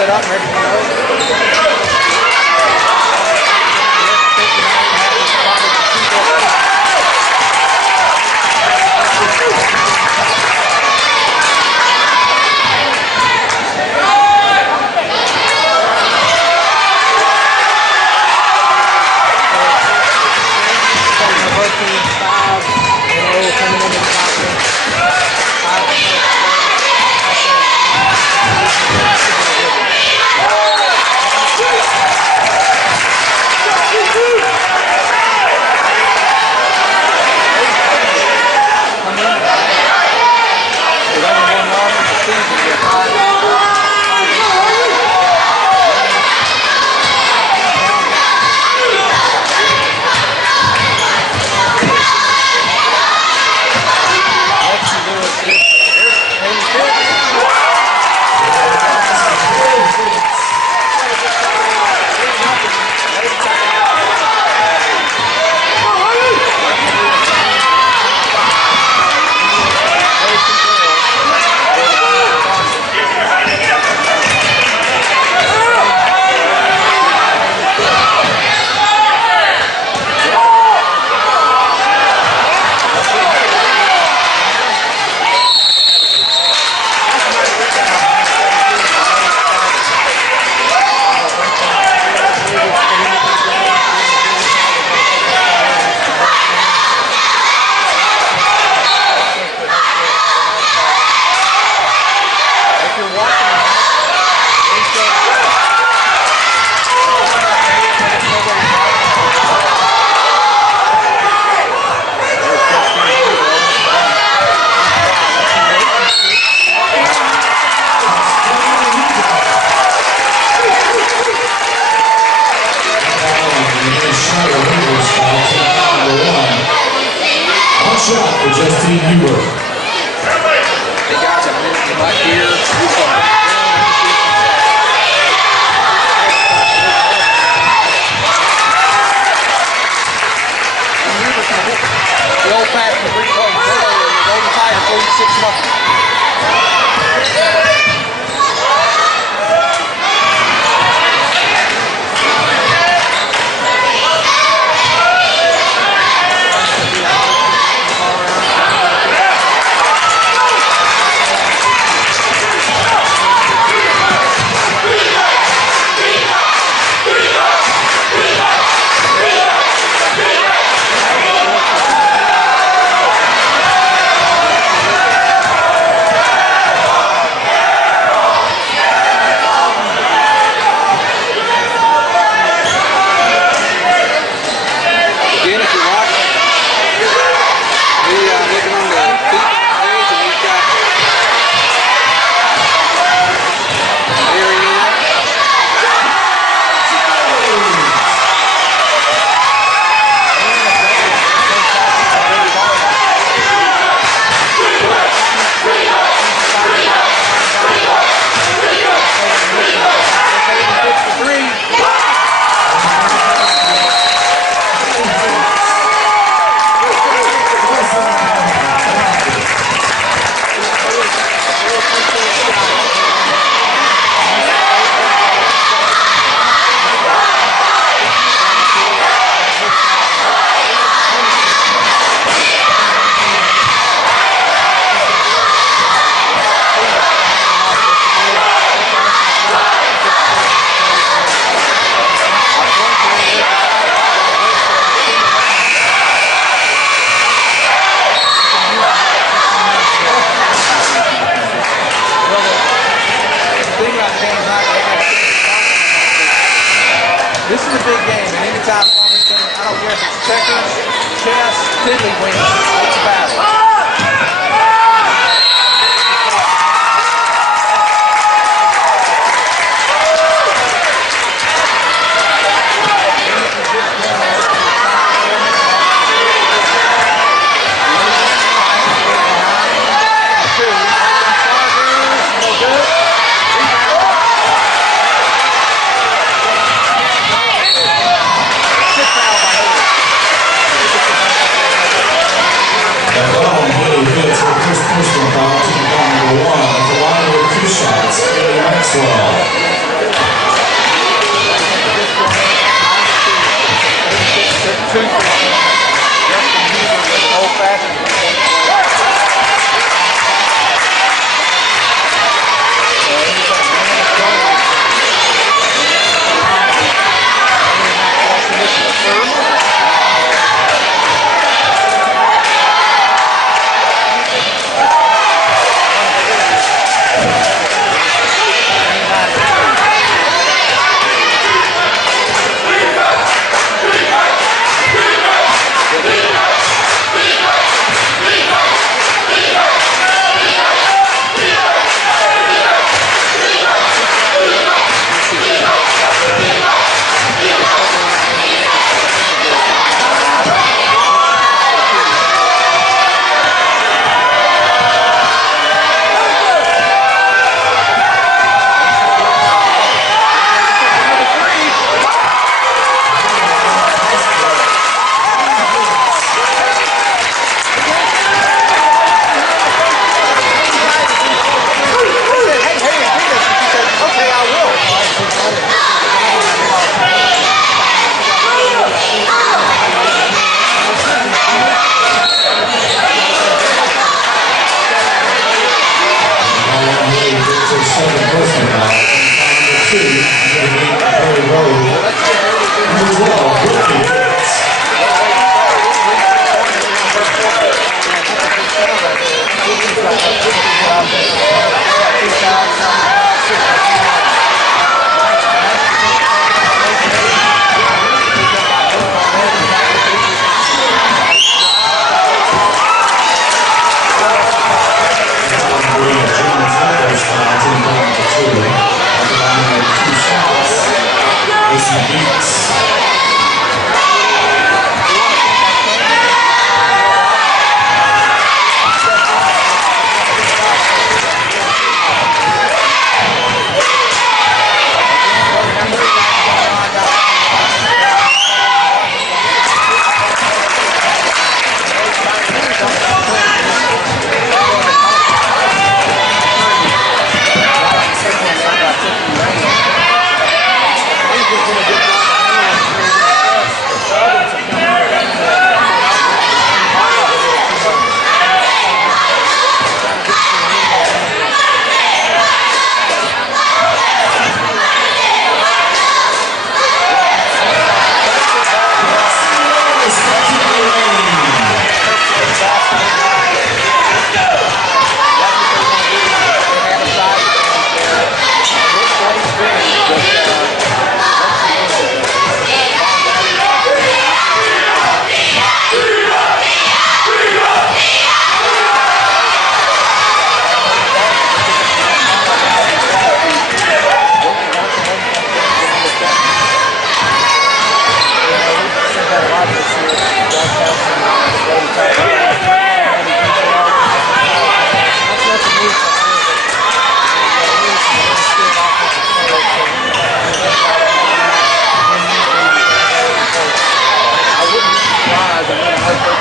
set up, ready to go. This is a big game, and anytime Farmington, I don't care if it's checkers, chess, tiddlywinks, it's a battle.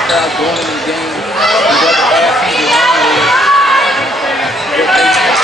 crowd going into the game. And what the athletes are running with. What they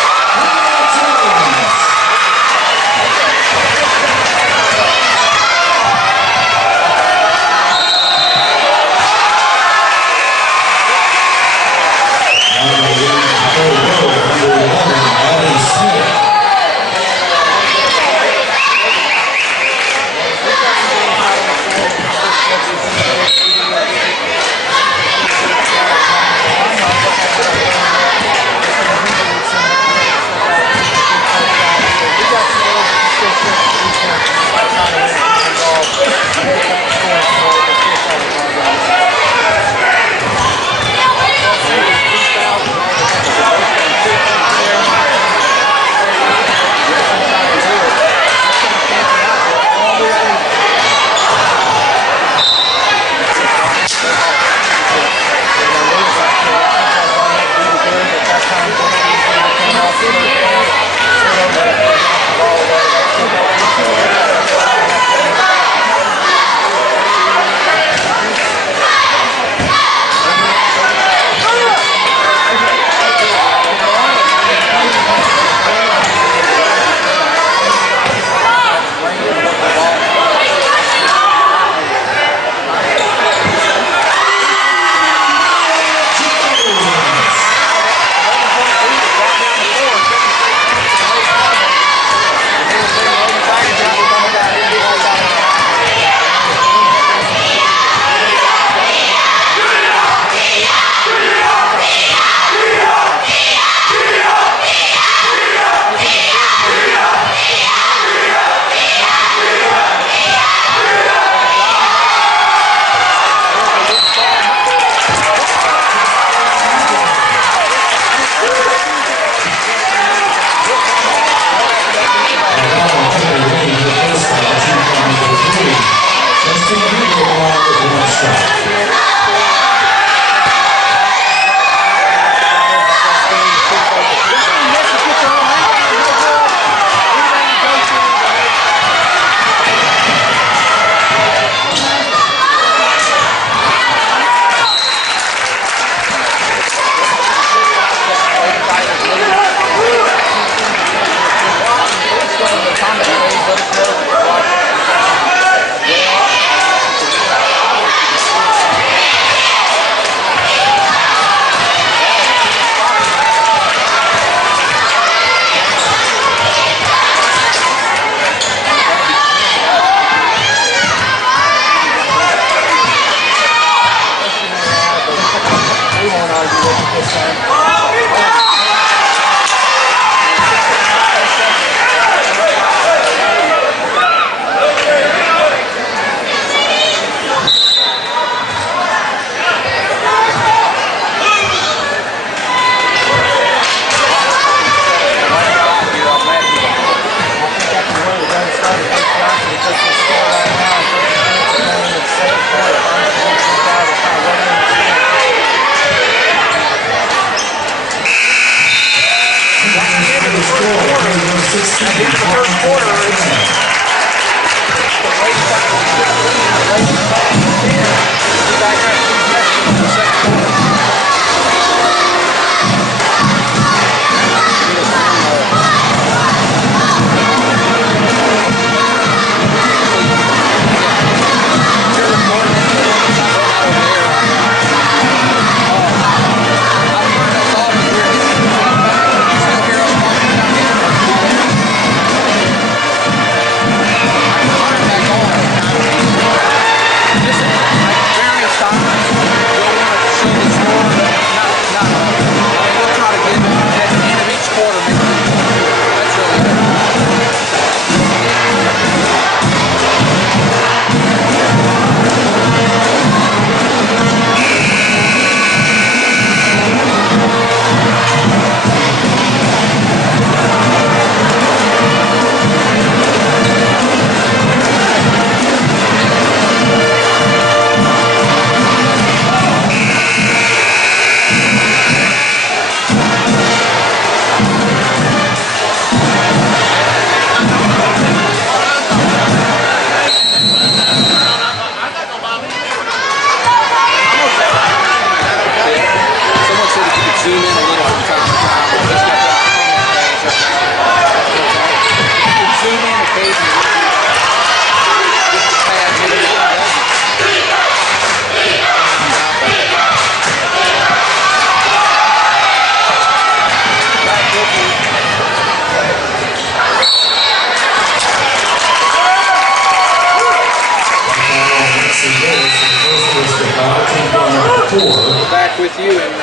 back with you and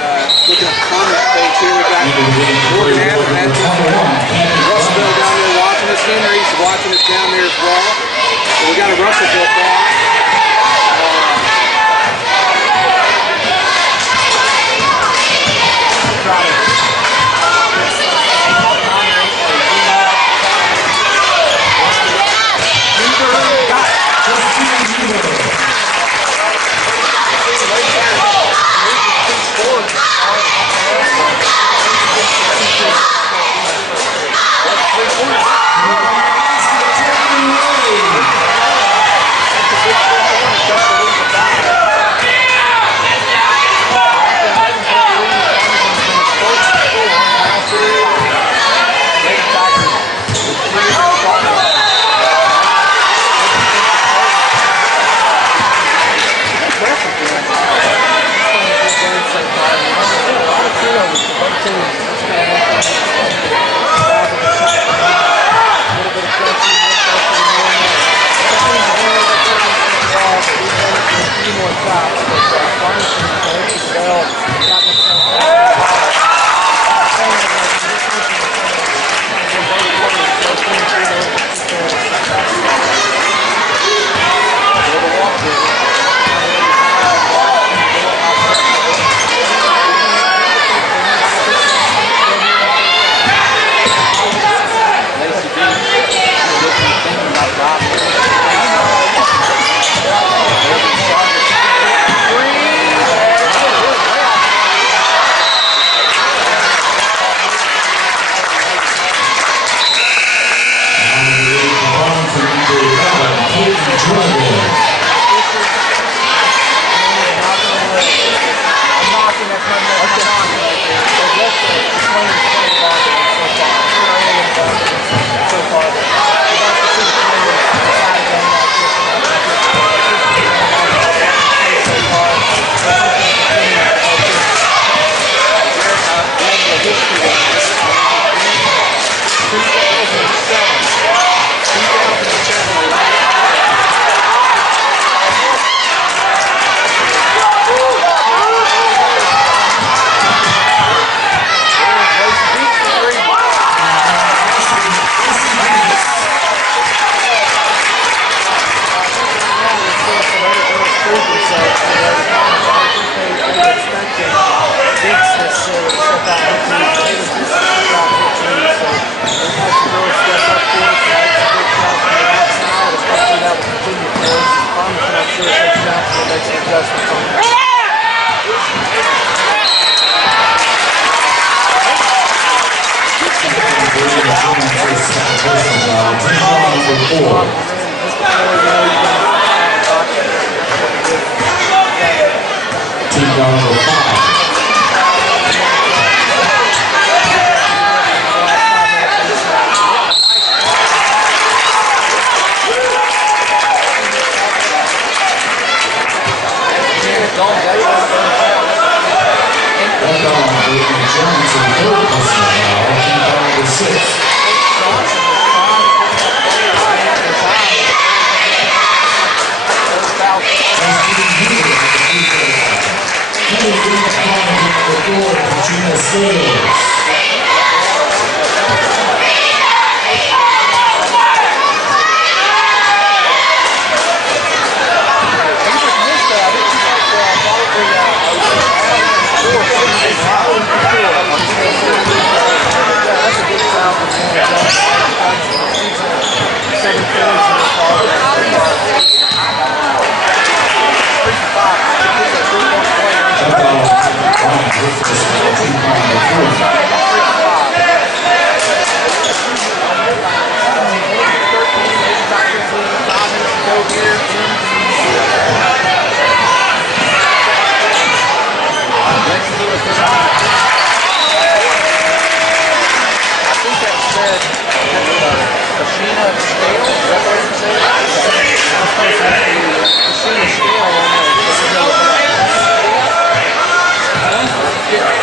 looking at the comment page here. We got Morgan Abbott and Russellville down there watching us. Henry's watching us down there as well. So we got a Russellville crowd. Yeah.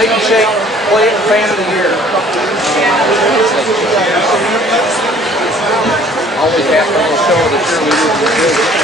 Shake and Shake Fan of the Year. Always have a little show of the cheerleaders.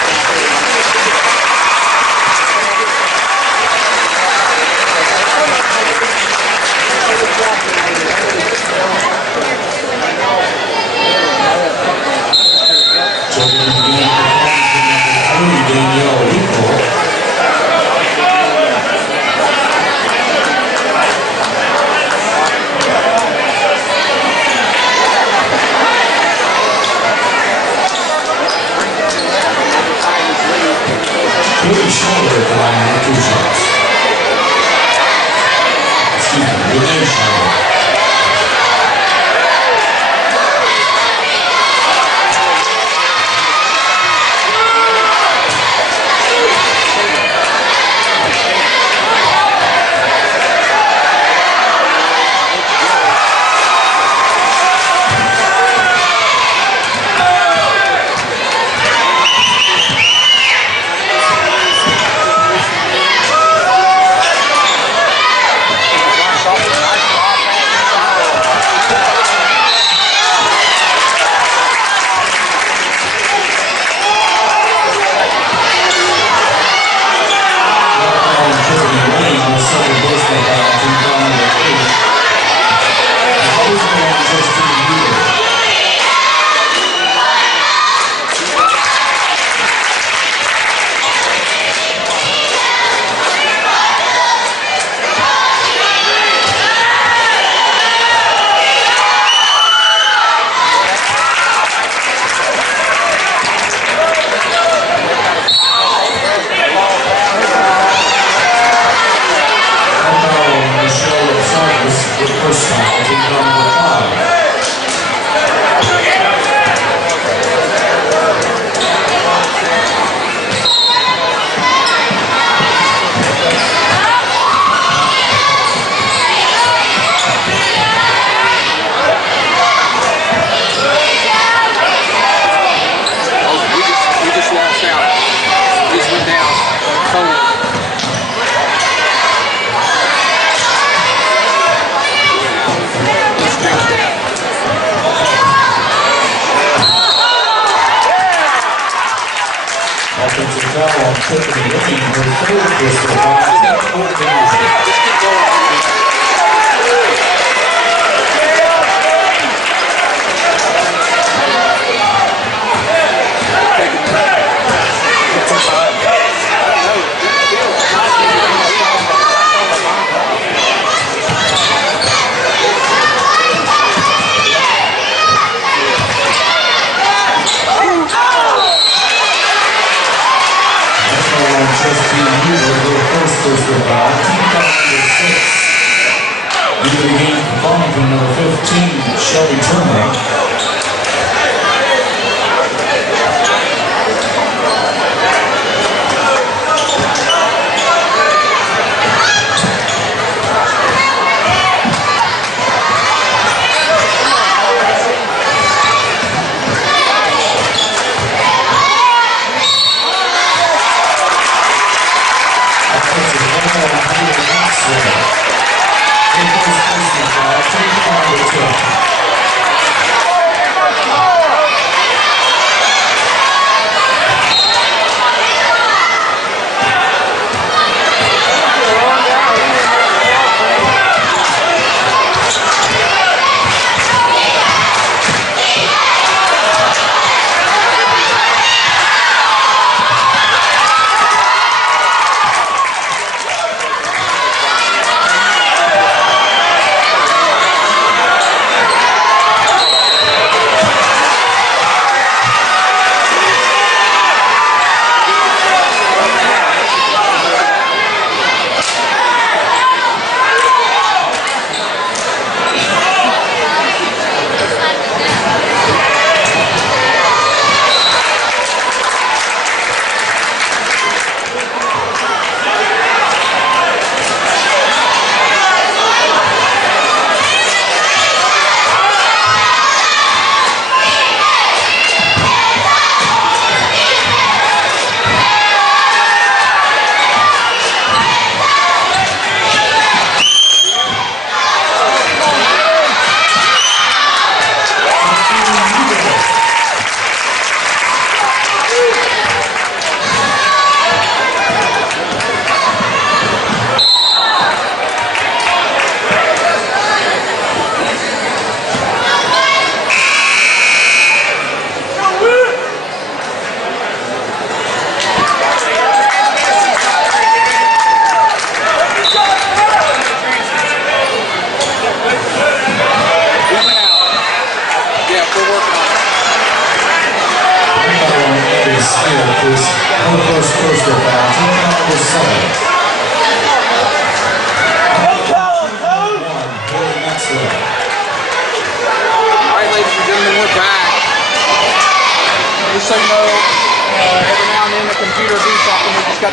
Farmington, number 15, Shelby Turner.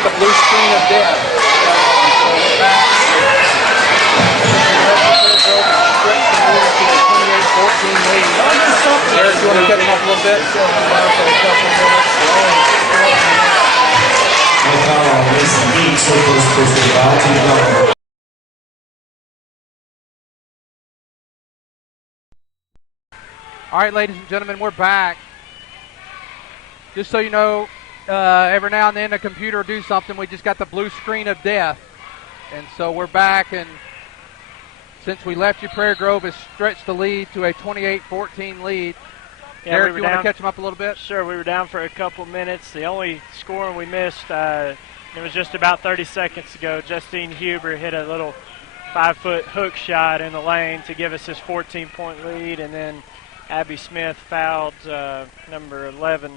the blue screen of death. So we're back. Stretch the lead to a 28-14 lead. Eric, you want to catch him up a little bit? No foul on Mason Heat, so first personal foul, team foul. All right, ladies and gentlemen, we're back. Just so you know, every now and then the computer will do something. We just got the blue screen of death. And so we're back, and since we left you, Prairie Grove has stretched the lead to a 28-14 lead. Yeah, Derek, you want to catch them up a little bit? Sure, we were down for a couple minutes. The only scoring we missed, it was just about 30 seconds ago. Justine Huber hit a little 5-foot hook shot in the lane to give us this 14-point lead, and then Abby Smith fouled number 11,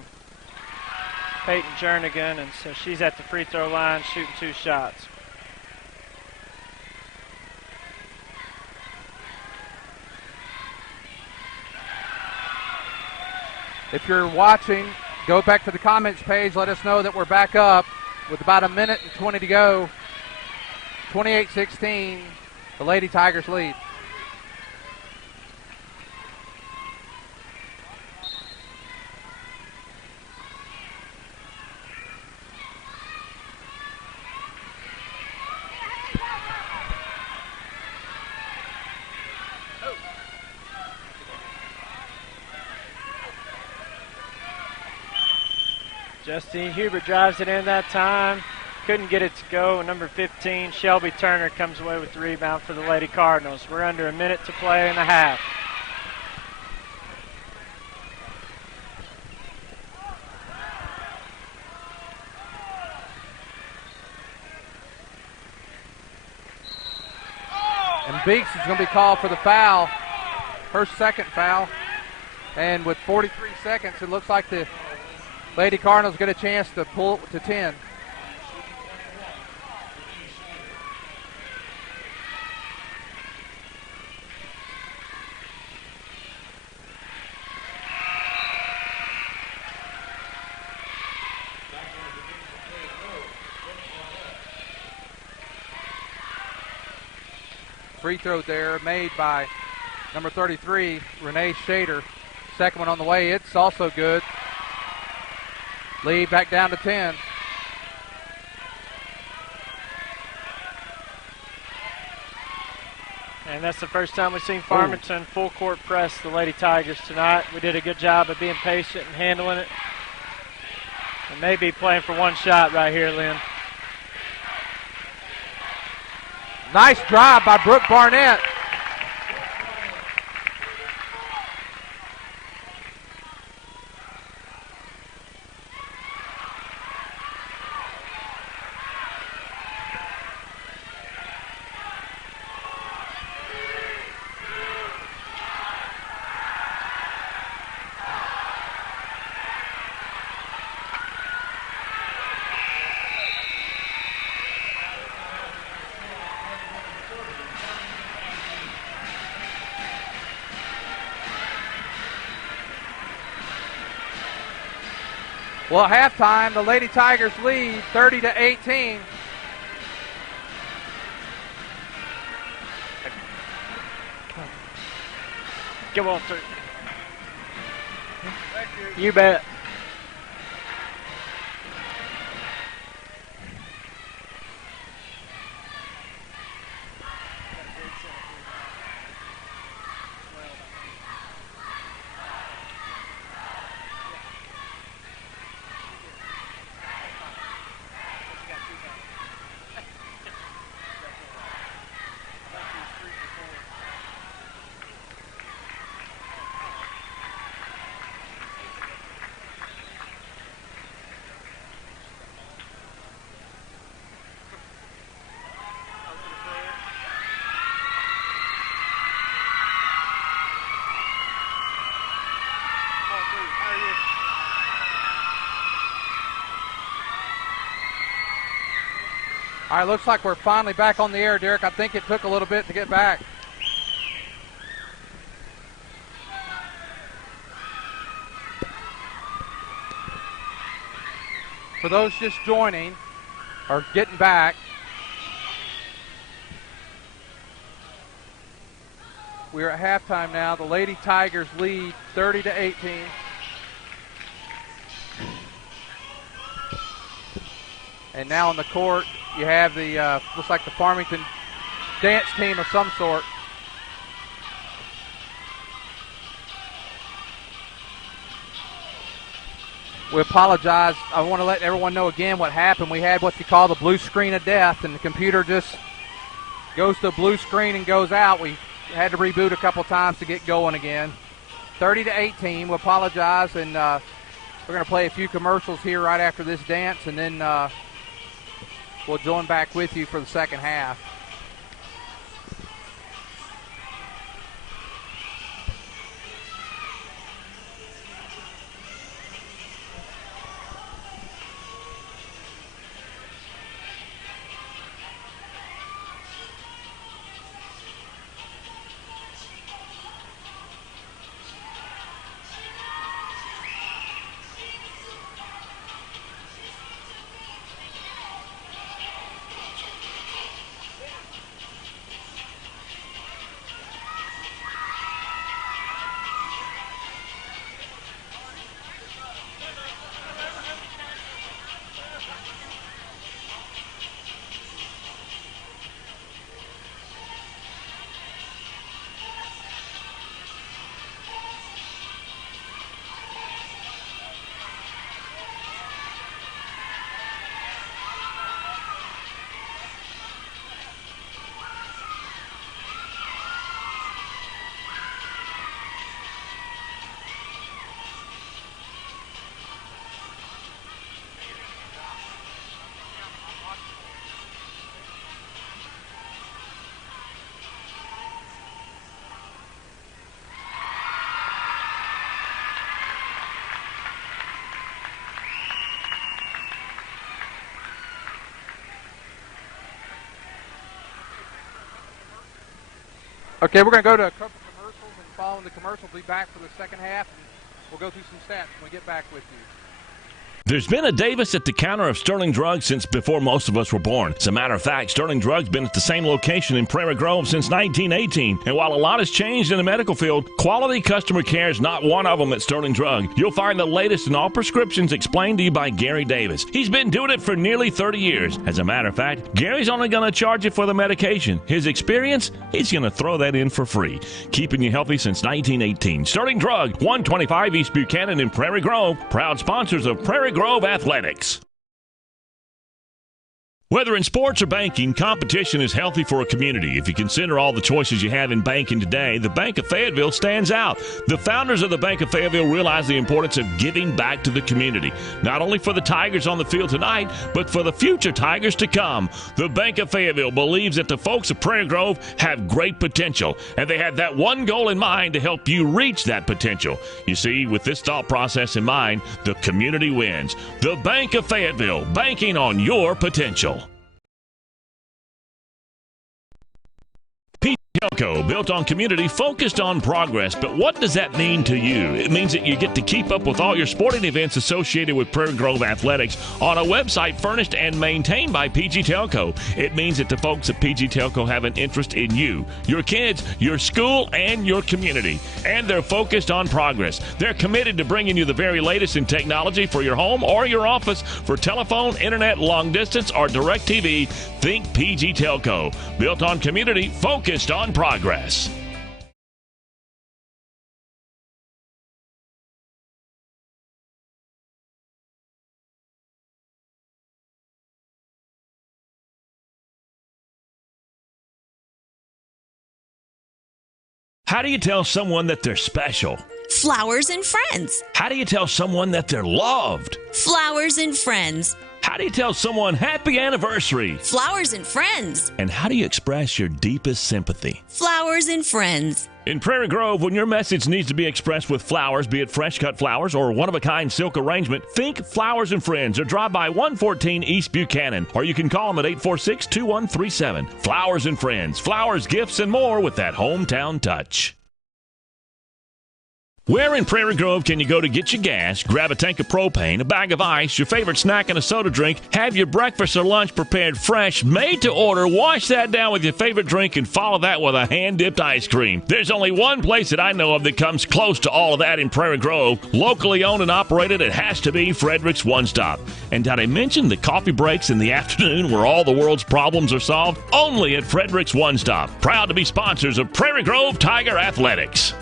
Peyton Jernigan, and so she's at the free throw line shooting 2 shots. If you're watching, go back to the comments page. Let us know that we're back up with about a minute and 20 to go. 28-16, the Lady Tigers lead. Justine Huber drives it in that time. Couldn't get it to go. Number 15, Shelby Turner, comes away with the rebound for the Lady Cardinals. We're under a minute to play in the half. And Beeks is going to be called for the foul, her second foul. And with 43 seconds, it looks like the Lady Cardinals get a chance to pull it to 10. Free throw there made by number 33, Renee Shader. Second one on the way. It's also good. Lead back down to 10. And that's the first time we've seen Farmington full court press the Lady Tigers tonight. We did a good job of being patient and handling it. And maybe playing for one shot right here, Lynn. Nice drive by Brooke Barnett. Well, at halftime, the Lady Tigers lead 30-18. Come on, sir. You bet. All right, looks like we're finally back on the air, Derek. I think it took a little bit to get back. For those just joining, are getting back. We're at halftime now. The Lady Tigers lead 30-18. And now on the court, you have the, looks like the Farmington dance team of some sort. We apologize. I want to let everyone know again what happened. We had what you call the blue screen of death, and the computer just goes to a blue screen and goes out. We had to reboot a couple times to get going again. 30-18. We apologize, and we're going to play a few commercials here right after this dance, and then we'll join back with you for the second half. Okay, we're going to go to a couple commercials, and following the commercials, we'll be back for the second half, and we'll go through some stats when we get back with you. There's been a Davis at the counter of Sterling Drugs since before most of us were born. As a matter of fact, Sterling Drugs been at the same location in Prairie Grove since 1918. And while a lot has changed in the medical field, quality customer care is not one of them at Sterling Drug. You'll find the latest in all prescriptions explained to you by Gary Davis. He's been doing it for nearly 30 years. As a matter of fact, Gary's only going to charge you for the medication. His experience, he's going to throw that in for free. Keeping you healthy since 1918. Sterling Drug, 125 East Buchanan in Prairie Grove. Proud sponsors of Prairie Grove Athletics. Whether in sports or banking, competition is healthy for a community. If you consider all the choices you have in banking today, the Bank of Fayetteville stands out. The founders of the Bank of Fayetteville realize the importance of giving back to the community, not only for the Tigers on the field tonight, but for the future Tigers to come. The Bank of Fayetteville believes that the folks of Prairie Grove have great potential, and they have that one goal in mind to help you reach that potential. You see, with this thought process in mind, the community wins. The Bank of Fayetteville, banking on your potential. Telco, built on community, focused on progress. But what does that mean to you? It means that you get to keep up with all your sporting events associated with Prairie Grove Athletics on a website furnished and maintained by PG Telco. It means that the folks at PG Telco have an interest in you, your kids, your school, and your community. And they're focused on progress. They're committed to bringing you the very latest in technology for your home or your office. For telephone, internet, long distance, or direct TV, think PG Telco. Built on community, focused on progress. How do you tell someone that they're special? Flowers and friends. How do you tell someone that they're loved? Flowers and friends. How do you tell someone happy anniversary? Flowers and friends. And how do you express your deepest sympathy? Flowers and friends. In Prairie Grove, when your message needs to be expressed with flowers, be it fresh cut flowers or one-of-a-kind silk arrangement, think Flowers and Friends or drive by 114 East Buchanan, or you can call them at 846-2137. Flowers and Friends, flowers, gifts, and more with that hometown touch. Where in Prairie Grove can you go to get your gas, grab a tank of propane, a bag of ice, your favorite snack, and a soda drink, have your breakfast or lunch prepared fresh, made to order, wash that down with your favorite drink, and follow that with a hand-dipped ice cream? There's only one place that I know of that comes close to all of that in Prairie Grove. Locally owned and operated, it has to be Frederick's One Stop. And did I mention the coffee breaks in the afternoon where all the world's problems are solved? Only at Frederick's One Stop. Proud to be sponsors of Prairie Grove Tiger Athletics.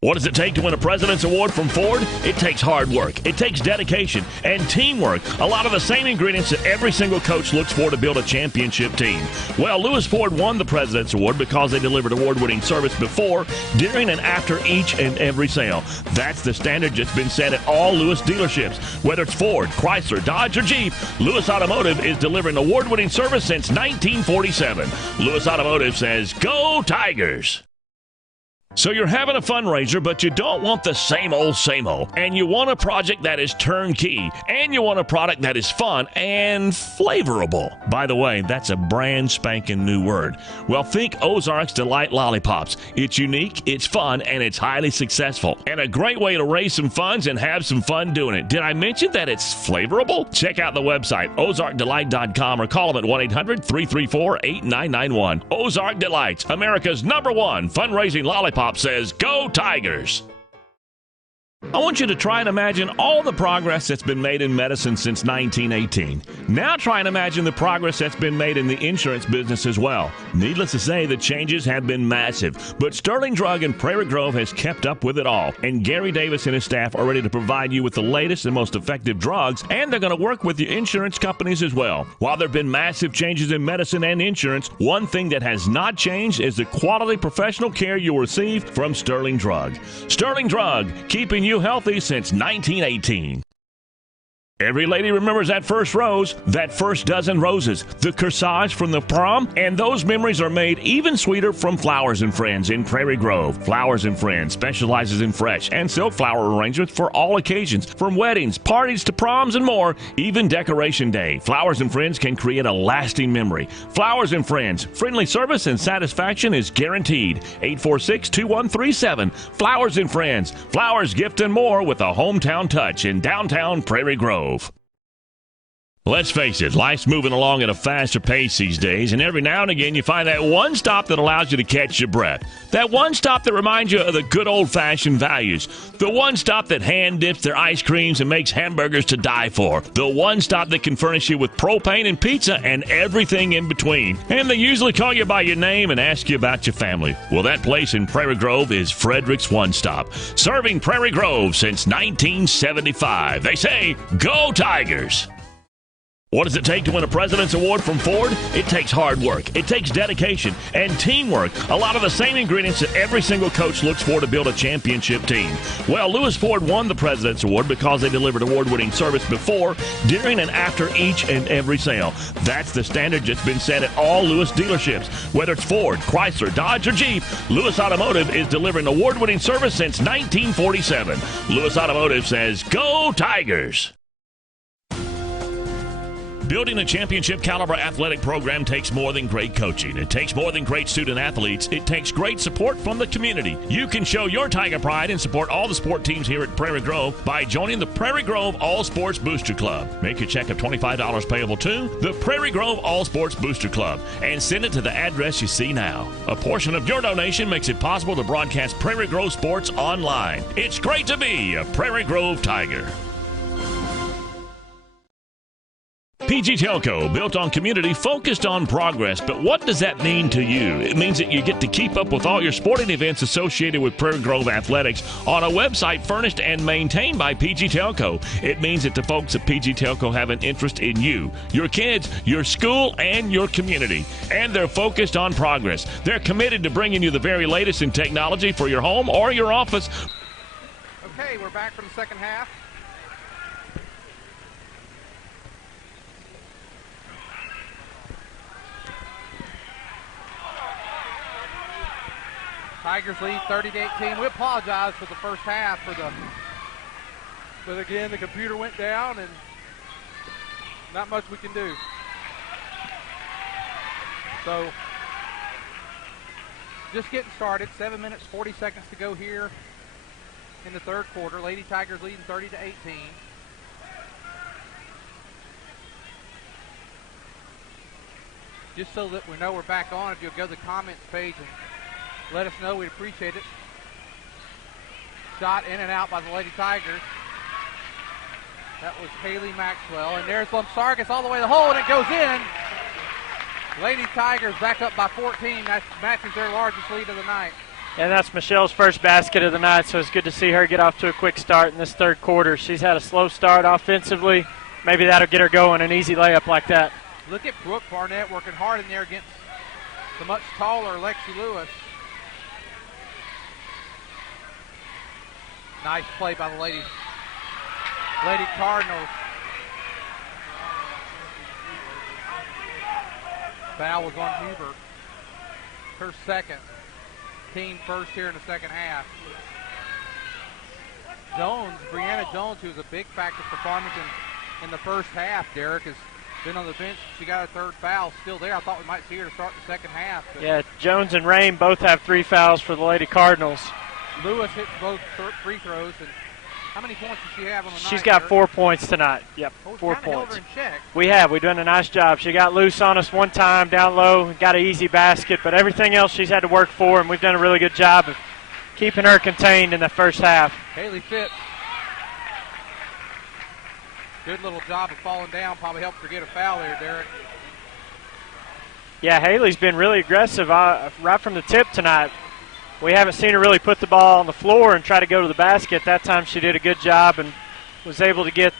What does it take to win a President's Award from Ford? It takes hard work, it takes dedication, and teamwork. A lot of the same ingredients that every single coach looks for to build a championship team. Well, Lewis Ford won the President's Award because they delivered award-winning service before, during, and after each and every sale. That's the standard that's been set at all Lewis dealerships. Whether it's Ford, Chrysler, Dodge, or Jeep, Lewis Automotive is delivering award-winning service since 1947. Lewis Automotive says, "Go Tigers!" So you're having a fundraiser, but you don't want the same old, and you want a project that is turnkey, and you want a product that is fun and flavorable. By the way, that's a brand spanking new word. Well, think Ozark's Delight Lollipops. It's unique, it's fun, and it's highly successful. And a great way to raise some funds and have some fun doing it. Did I mention that it's flavorable? Check out the website, ozarkdelight.com, or call them at 1-800-334-8991. Ozark Delights, America's #1 fundraising lollipop, says, "Go Tigers!" I want you to try and imagine all the progress that's been made in medicine since 1918. Now try and imagine the progress that's been made in the insurance business as well. Needless to say, the changes have been massive, but Sterling Drug in Prairie Grove has kept up with it all, and Gary Davis and his staff are ready to provide you with the latest and most effective drugs, and they're going to work with your insurance companies as well. While there have been massive changes in medicine and insurance, one thing that has not changed is the quality professional care you'll receive from Sterling Drug. Sterling Drug, keeping you healthy since 1918. Every lady remembers that first rose, that first dozen roses, the corsage from the prom, and those memories are made even sweeter from Flowers & Friends in Prairie Grove. Flowers & Friends specializes in fresh and silk flower arrangements for all occasions, from weddings, parties to proms and more, even Decoration Day. Flowers & Friends can create a lasting memory. Flowers & Friends, friendly service and satisfaction is guaranteed. 846-2137. Flowers & Friends, flowers, gift, and more with a hometown touch in downtown Prairie Grove. Let's face it, life's moving along at a faster pace these days, and every now and again you find that one stop that allows you to catch your breath. That one stop that reminds you of the good old-fashioned values. The one stop that hand dips their ice creams and makes hamburgers to die for. The one stop that can furnish you with propane and pizza and everything in between. And they usually call you by your name and ask you about your family. Well, that place in Prairie Grove is Frederick's One Stop, serving Prairie Grove since 1975. They say, "Go Tigers!" What does it take to win a President's Award from Ford? It takes hard work, it takes dedication, and teamwork. A lot of the same ingredients that every single coach looks for to build a championship team. Well, Lewis Ford won the President's Award because they delivered award-winning service before, during, and after each and every sale. That's the standard that's been set at all Lewis dealerships. Whether it's Ford, Chrysler, Dodge, or Jeep, Lewis Automotive is delivering award-winning service since 1947. Lewis Automotive says, "Go Tigers!" Building a championship caliber athletic program takes more than great coaching. It takes more than great student athletes. It takes great support from the community. You can show your Tiger pride and support all the sport teams here at Prairie Grove by joining the Prairie Grove All Sports Booster Club. Make your check of $25 payable to the Prairie Grove All Sports Booster Club and send it to the address you see now. A portion of your donation makes it possible to broadcast Prairie Grove sports online. It's great to be a Prairie Grove Tiger. PG Telco, built on community, focused on progress. But what does that mean to you? It means that you get to keep up with all your sporting events associated with Prairie Grove Athletics on a website furnished and maintained by PG Telco. It means that the folks at PG Telco have an interest in you, your kids, your school, and your community. And they're focused on progress. They're committed to bringing you the very latest in technology for your home or your office. Okay, we're back for the second half. Tigers lead 30-18. We apologize for the first half but again, the computer went down and not much we can do. So just getting started. 7 minutes, 40 seconds to go here in the third quarter. Lady Tigers leading 30-18. Just so that we know we're back on, if you'll go to the comments page and let us know, we'd appreciate it. Shot in and out by the Lady Tigers. That was Haley Maxwell. And there's Lumsargis all the way to the hole, and it goes in. Lady Tigers back up by 14. That matches their largest lead of the night. And that's Michelle's first basket of the night, so it's good to see her get off to a quick start in this third quarter. She's had a slow start offensively. Maybe that'll get her going, an easy layup like that. Look at Brooke Barnett working hard in there against the much taller Lexi Lewis. Nice play by the Lady Cardinals. Foul was on Huber. Her second. Team first here in the second half. Brianna Jones, who's a big factor for Farmington in the first half, Derek, has been on the bench. She got a third foul still there. I thought we might see her to start the second half. Yeah, Jones and Rain both have 3 fouls for the Lady Cardinals. Lewis hit both free throws. And how many points does she have on the night? She's got 4 points tonight. Yep, 4 points. We've done a nice job. She got loose on us one time down low, got an easy basket, but everything else she's had to work for, and we've done a really good job of keeping her contained in the first half. Haley Fitz. Good little job of falling down. Probably helped her get a foul there, Derek. Yeah, Haley's been really aggressive right from the tip tonight. We haven't seen her really put the ball on the floor and try to go to the basket. That time she did a good job and was able to get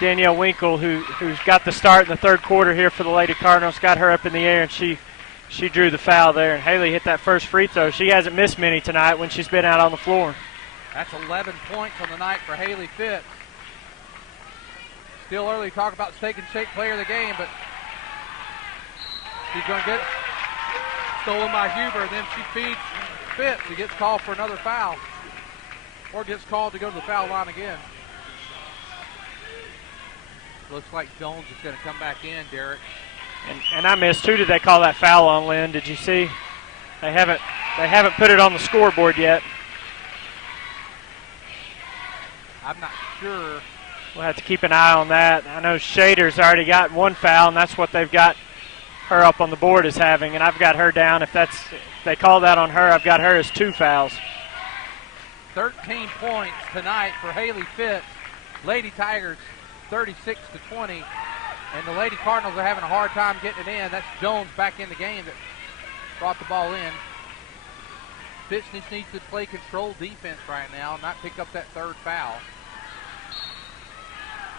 Danielle Winkle, who's got the start in the third quarter here for the Lady Cardinals, got her up in the air, and she drew the foul there. And Haley hit that first free throw. She hasn't missed many tonight when she's been out on the floor. That's 11 points on the night for Haley Fitz. Still early to talk about steak and shake player of the game, but she's going to get it. Stolen by Huber, and then she feeds Fitz. He gets called for another foul, or gets called to go to the foul line again. Looks like Jones is going to come back in, Derek. And I missed. Who did they call that foul on, Lynn? Did you see? They haven't put it on the scoreboard yet. I'm not sure. We'll have to keep an eye on that. I know Shader's already got 1 foul, and that's what they've got her up on the board as having, and I've got her down. If they call that on her, I've got her as 2 fouls. 13 points tonight for Haley Fitz. Lady Tigers 36-20, and the Lady Cardinals are having a hard time getting it in. That's Jones back in the game that brought the ball in. Fitz just needs to play controlled defense right now and not pick up that third foul.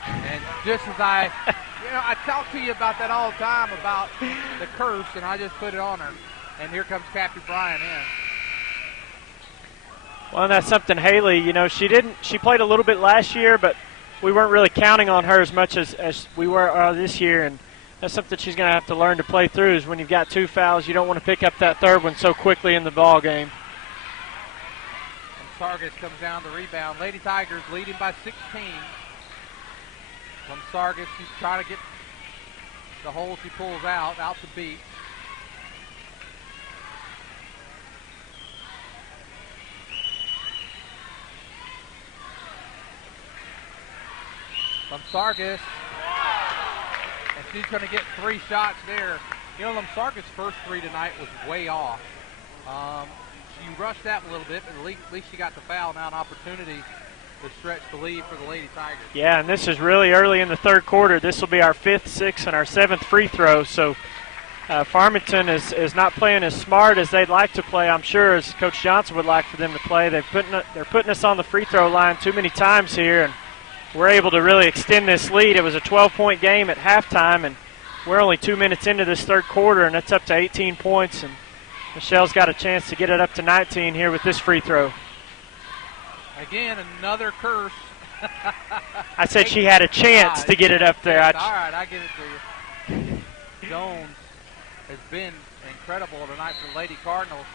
And just as I talk to you about that all the time, about the curse, and I just put it on her. And here comes Kathy Bryan in. Well, that's something Haley, she played a little bit last year, but we weren't really counting on her as much as we were this year. And that's something she's going to have to learn to play through, is when you've got 2 fouls, you don't want to pick up that third one so quickly in the ball game. And Sargis comes down to rebound. Lady Tigers leading by 16. From Sargis, she's trying to get the hole she pulls out to beat. From Sargis, and she's going to get 3 shots there. Sargis' first 3 tonight was way off. She rushed that a little bit, but at least she got the foul. Now an opportunity to stretch the lead for the Lady Tigers. Yeah, and this is really early in the third quarter. This will be our 5th, 6th, and our 7th free throw. So Farmington is not playing as smart as they'd like to play, I'm sure, as Coach Johnson would like for them to play. They're putting us on the free throw line too many times here, and we're able to really extend this lead. It was a 12-point game at halftime, and we're only 2 minutes into this third quarter, and it's up to 18 points. And Michelle's got a chance to get it up to 19 here with this free throw. Again, another curse. I said she had a chance to get it up there. All right, I give it to you. Jones has been incredible tonight for the Lady Cardinals.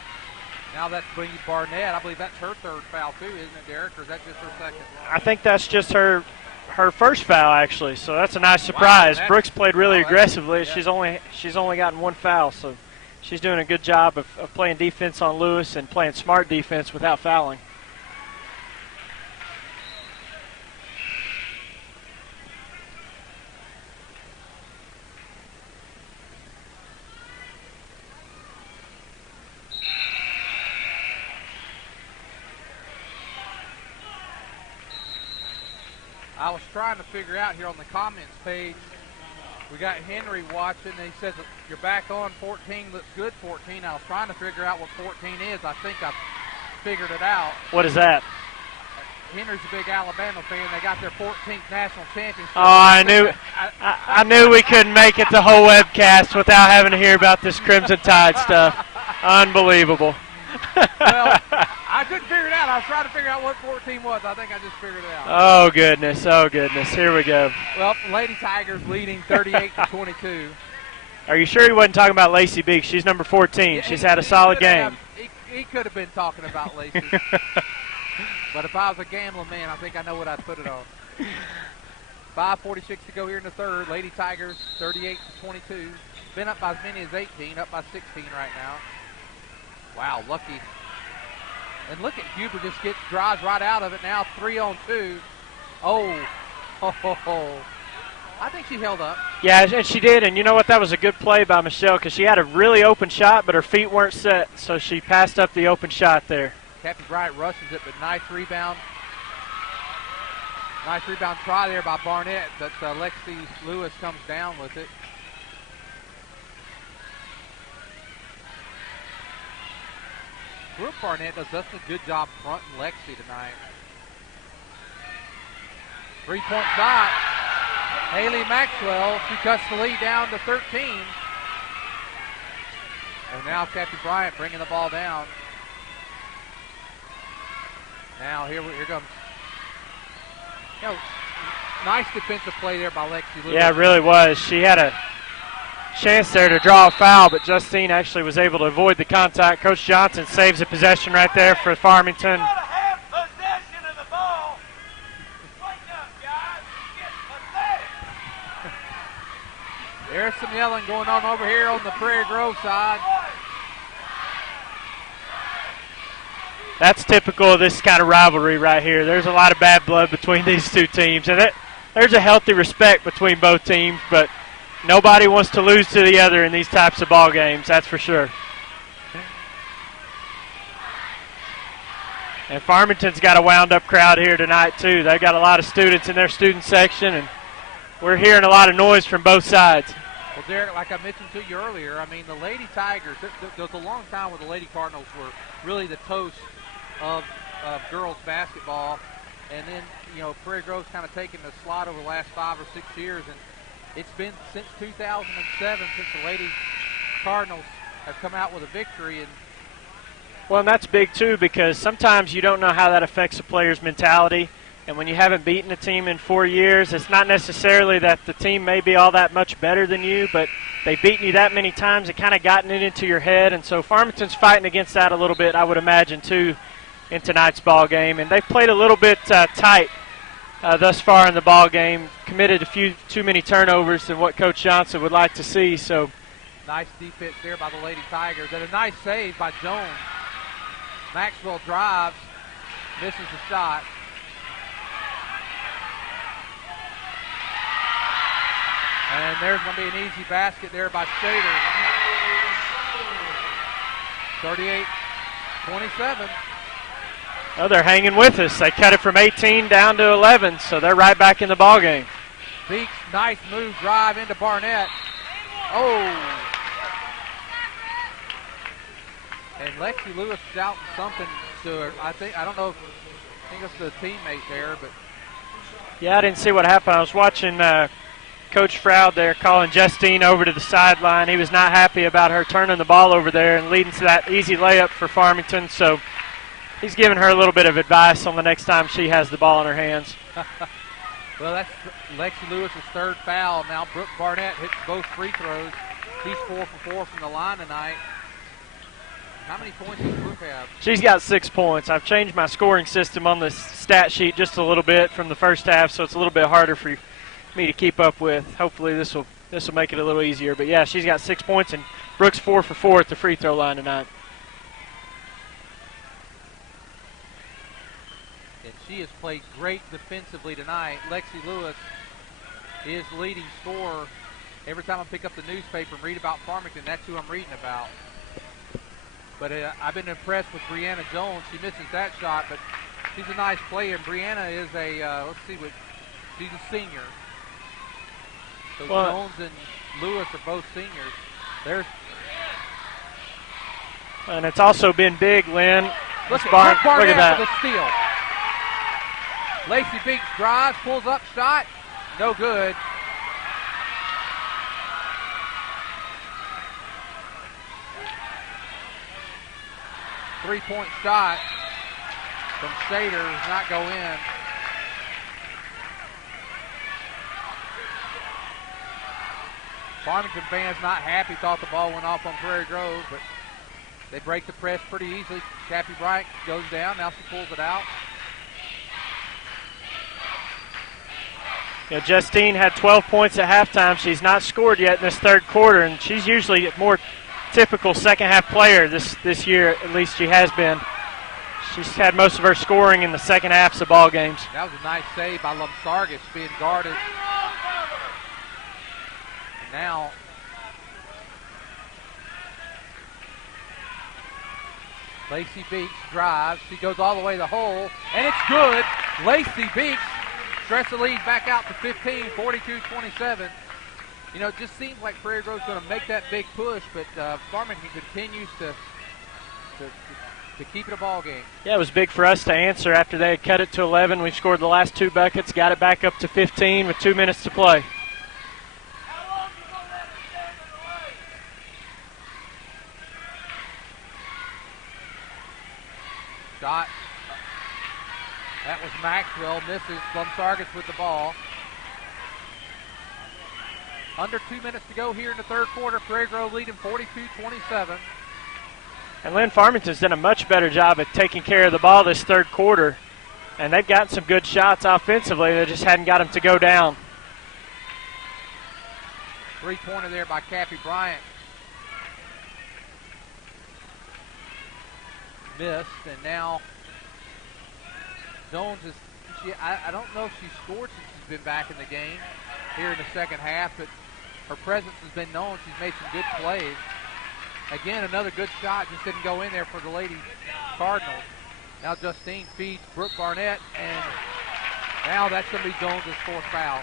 Now that's Bree Barnett. I believe that's her 3rd foul too, isn't it, Derek? Or is that just her 2nd? I think that's just her first foul, actually. So that's a nice surprise. Wow, Brooks played really aggressively. Yeah. She's only gotten 1 foul, so she's doing a good job of playing defense on Lewis and playing smart defense without fouling. I was trying to figure out here on the comments page. We got Henry watching, and he says you're back on 14. Looks good, 14. I was trying to figure out what 14 is. I think I figured it out. What is that? Henry's a big Alabama fan. They got their 14th national championship. Oh, I knew we couldn't make it the whole webcast without having to hear about this Crimson Tide stuff. Unbelievable. Well, I couldn't figure it out. I was trying to figure out what 14 was. I think I just figured it out. Oh, goodness. Oh, goodness. Here we go. Well, Lady Tigers leading 38-22. Are you sure he wasn't talking about Lacey Beeks? She's number 14. Yeah, She's had a solid game. He could have been talking about Lacey. But if I was a gambling man, I think I know what I'd put it on. 5:46 to go here in the third. Lady Tigers 38-22. Been up by as many as 18, up by 16 right now. Wow, lucky. And look at Huber just drives right out of it now. 3-on-2. Oh. I think she held up. Yeah, and she did. And you know what? That was a good play by Michelle because she had a really open shot, but her feet weren't set, so she passed up the open shot there. Kathy Bryant rushes it, but nice rebound. Nice rebound try there by Barnett, but Lexi Lewis comes down with it. Brooke Barnett does such a good job fronting Lexi tonight. 3-point shot. Haley Maxwell, she cuts the lead down to 13. And now Kathy Bryant bringing the ball down. Now here comes. You know, nice defensive play there by Lexi Lewis. Yeah, it really was. She had a chance there to draw a foul, but Justine actually was able to avoid the contact. Coach Johnson saves a possession right there for Farmington. There's some yelling going on over here on the Prairie Grove side. That's typical of this kind of rivalry right here. There's a lot of bad blood between these two teams, and there's a healthy respect between both teams, but nobody wants to lose to the other in these types of ball games, that's for sure. And Farmington's got a wound-up crowd here tonight, too. They've got a lot of students in their student section, and we're hearing a lot of noise from both sides. Well, Derek, like I mentioned to you earlier, I mean, the Lady Tigers, there was a long time where the Lady Cardinals were really the toast of girls basketball. And then, you know, Prairie Grove's kind of taken the slot over the last 5 or 6 years. And it's been since 2007 since the Lady Cardinals have come out with a victory. And well, and that's big, too, because sometimes you don't know how that affects a player's mentality. And when you haven't beaten a team in 4 years, it's not necessarily that the team may be all that much better than you, but they've beaten you that many times and kind of gotten it into your head. And so Farmington's fighting against that a little bit, I would imagine, too, in tonight's ball game. And they've played a little bit tight thus far in the ball game, committed a few too many turnovers than what Coach Johnson would like to see. So nice defense there by the Lady Tigers. And a nice save by Jones. Maxwell drives, misses the shot. And there's going to be an easy basket there by Shader. 38-27. Oh, they're hanging with us. They cut it from 18 down to 11, so they're right back in the ball game. Beeks, nice move, drive into Barnett. Oh. And Lexi Lewis shouting something to her. I don't know if it's the teammate there, but. Yeah, I didn't see what happened. I was watching Coach Froud there calling Justine over to the sideline. He was not happy about her turning the ball over there and leading to that easy layup for Farmington. So he's giving her a little bit of advice on the next time she has the ball in her hands. Well, that's Lexi Lewis's third foul. Now Brooke Barnett hits both free throws. He's 4 for 4 from the line tonight. How many points does Brooke have? She's got 6 points. I've changed my scoring system on the stat sheet just a little bit from the first half, so it's a little bit harder for me to keep up with. Hopefully this will make it a little easier. But yeah, she's got 6 points, and Brooks 4 for 4 at the free throw line tonight. And she has played great defensively tonight. Lexi Lewis is leading scorer. Every time I pick up the newspaper and read about Farmington, that's who I'm reading about. But I've been impressed with Brianna Jones. She misses that shot, but she's a nice player. And Brianna is she's a senior. So Jones and Lewis are both seniors. And it's also been big, Lynn. Look at Look at that. with the steal. Lacey Beeks drives, pulls up, shot, no good. Three-point shot from Shader does not go in. Farmington fans not happy, thought the ball went off on Prairie Grove, but they break the press pretty easily. Cappy Bryant goes down, now she pulls it out. You know, Justine had 12 points at halftime. She's not scored yet in this third quarter, and she's usually a more typical second-half player this year. At least she has been. She's had most of her scoring in the second halves of ball games. That was a nice save by Lumsargis being guarded. And now Lacey Beeks drives. She goes all the way to the hole, and it's good. Lacey Beeks stretch the lead back out to 15, 42-27. You know, it just seems like Prairie Grove's going to make that big push, but Farmington continues to keep it a ball game. Yeah, it was big for us to answer after they had cut it to 11. We've scored the last 2 buckets, got it back up to 15 with 2 minutes to play. Shot. That was Maxwell, misses. Lumsargis with the ball. Under 2 minutes to go here in the third quarter. Prairie Grove leading 42-27. And Lynn Farmington's done a much better job at taking care of the ball this third quarter. And they've gotten some good shots offensively. They just hadn't got them to go down. Three-pointer there by Cappy Bryant. Missed, and now Jones is, I don't know if she's scored since she's been back in the game here in the second half, but her presence has been known. She's made some good plays. Again, another good shot, just didn't go in there for the Lady Cardinals. Now Justine feeds Brooke Barnett, and now that's going to be Jones' fourth foul.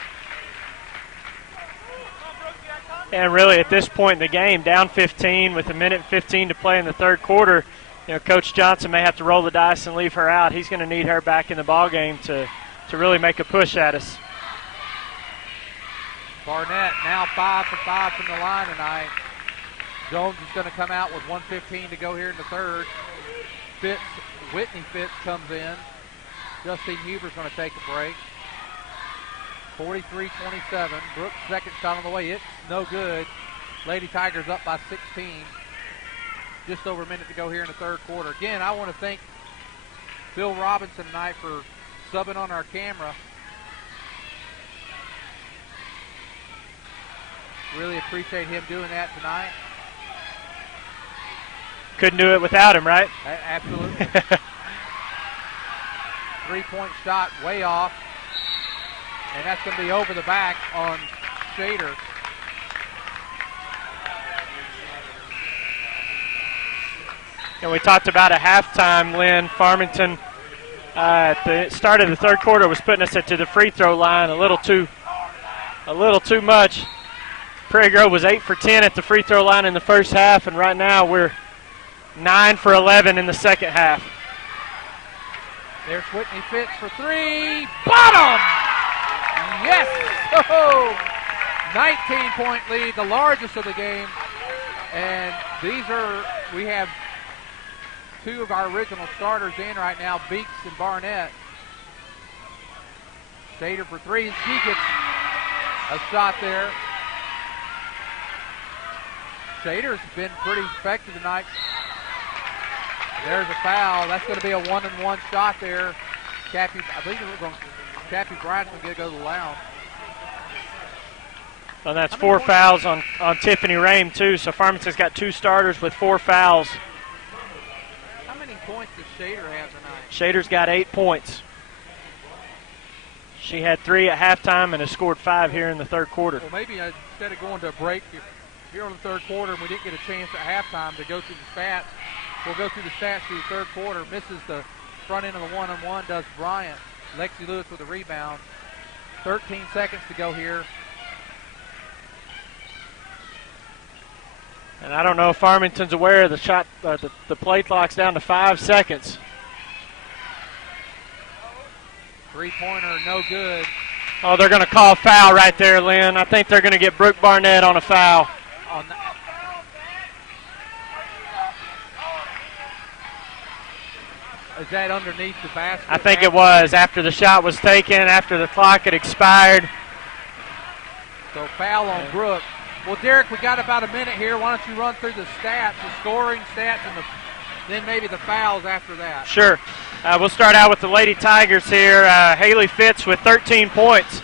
And really at this point in the game, down 15 with 1:15 to play in the third quarter, you know, Coach Johnson may have to roll the dice and leave her out. He's going to need her back in the ball game to really make a push at us. Barnett now 5 for 5 from the line tonight. Jones is going to come out with 1:15 to go here in the third. Whitney Fitz comes in. Justine Huber's going to take a break. 43-27. Brooks' second shot on the way. It's no good. Lady Tigers up by 16. Just over a minute to go here in the third quarter. Again, I want to thank Phil Robinson tonight for subbing on our camera. Really appreciate him doing that tonight. Couldn't do it without him, right? Absolutely. Three-point shot way off. And that's going to be over the back on Shader. And we talked about a halftime, Lynn. Farmington at the start of the third quarter was putting us to the free throw line a little too much. Prairie Grove was 8 for 10 at the free throw line in the first half, and right now we're 9 for 11 in the second half. There's Whitney Fitz for three. Bottom! Yes! Oh, 19-point lead, the largest of the game. And we have two of our original starters in right now, Beeks and Barnett. Shader for three, and she gets a shot there. Shader's been pretty effective tonight. There's a foul. That's going to be a 1-and-1 shot there. Cappy Bryant's going to go to the lounge. And that's 4 fouls on Tiffany Rame, too. So Farmington's got 2 starters with 4 fouls. How many points does Shader have tonight? Shader's got 8 points. She had 3 at halftime and has scored 5 here in the third quarter. Well, maybe instead of going to a break here in the third quarter and we didn't get a chance at halftime to go through the stats, we'll go through the stats through the third quarter. Misses the front end of the one-on-one, does Bryant. Lexi Lewis with a rebound. 13 seconds to go here. And I don't know if Farmington's aware of the shot. The play clock's down to 5 seconds. Three-pointer, no good. Oh, they're going to call foul right there, Lynn. I think they're going to get Brooke Barnett on a foul. Is that underneath the basket? I think it was after the shot was taken, after the clock had expired. So foul on Brooke. Well, Derek, we got about a minute here. Why don't you run through the stats, the scoring stats, and then maybe the fouls after that. Sure. We'll start out with the Lady Tigers here. Haley Fitz with 13 points.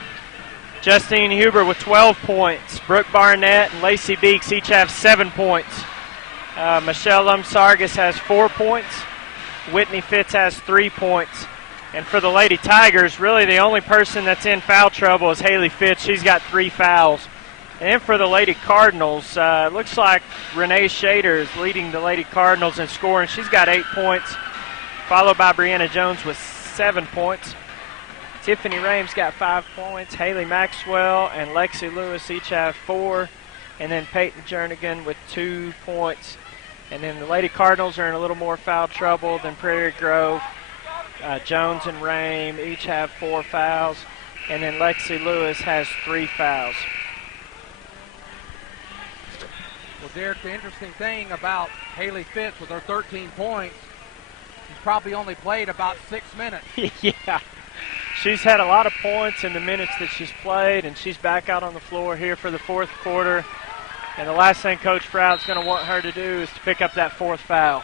Justine Huber with 12 points. Brooke Barnett and Lacey Beeks each have 7 points. Michelle Lumsargis has 4 points. Whitney Fitz has 3 points. And for the Lady Tigers, really the only person that's in foul trouble is Haley Fitz. She's got 3 fouls. And for the Lady Cardinals, looks like Renee Shader is leading the Lady Cardinals in scoring. She's got 8 points, followed by Brianna Jones with 7 points. Tiffany Rame's got 5 points. Haley Maxwell and Lexi Lewis each have 4. And then Peyton Jernigan with 2 points. And then the Lady Cardinals are in a little more foul trouble than Prairie Grove. Jones and Rame each have 4 fouls. And then Lexi Lewis has 3 fouls. Well, Derek, the interesting thing about Haley Fitz with her 13 points, she's probably only played about 6 minutes. Yeah. She's had a lot of points in the minutes that she's played, and she's back out on the floor here for the fourth quarter. And the last thing Coach Froud's going to want her to do is to pick up that 4th foul.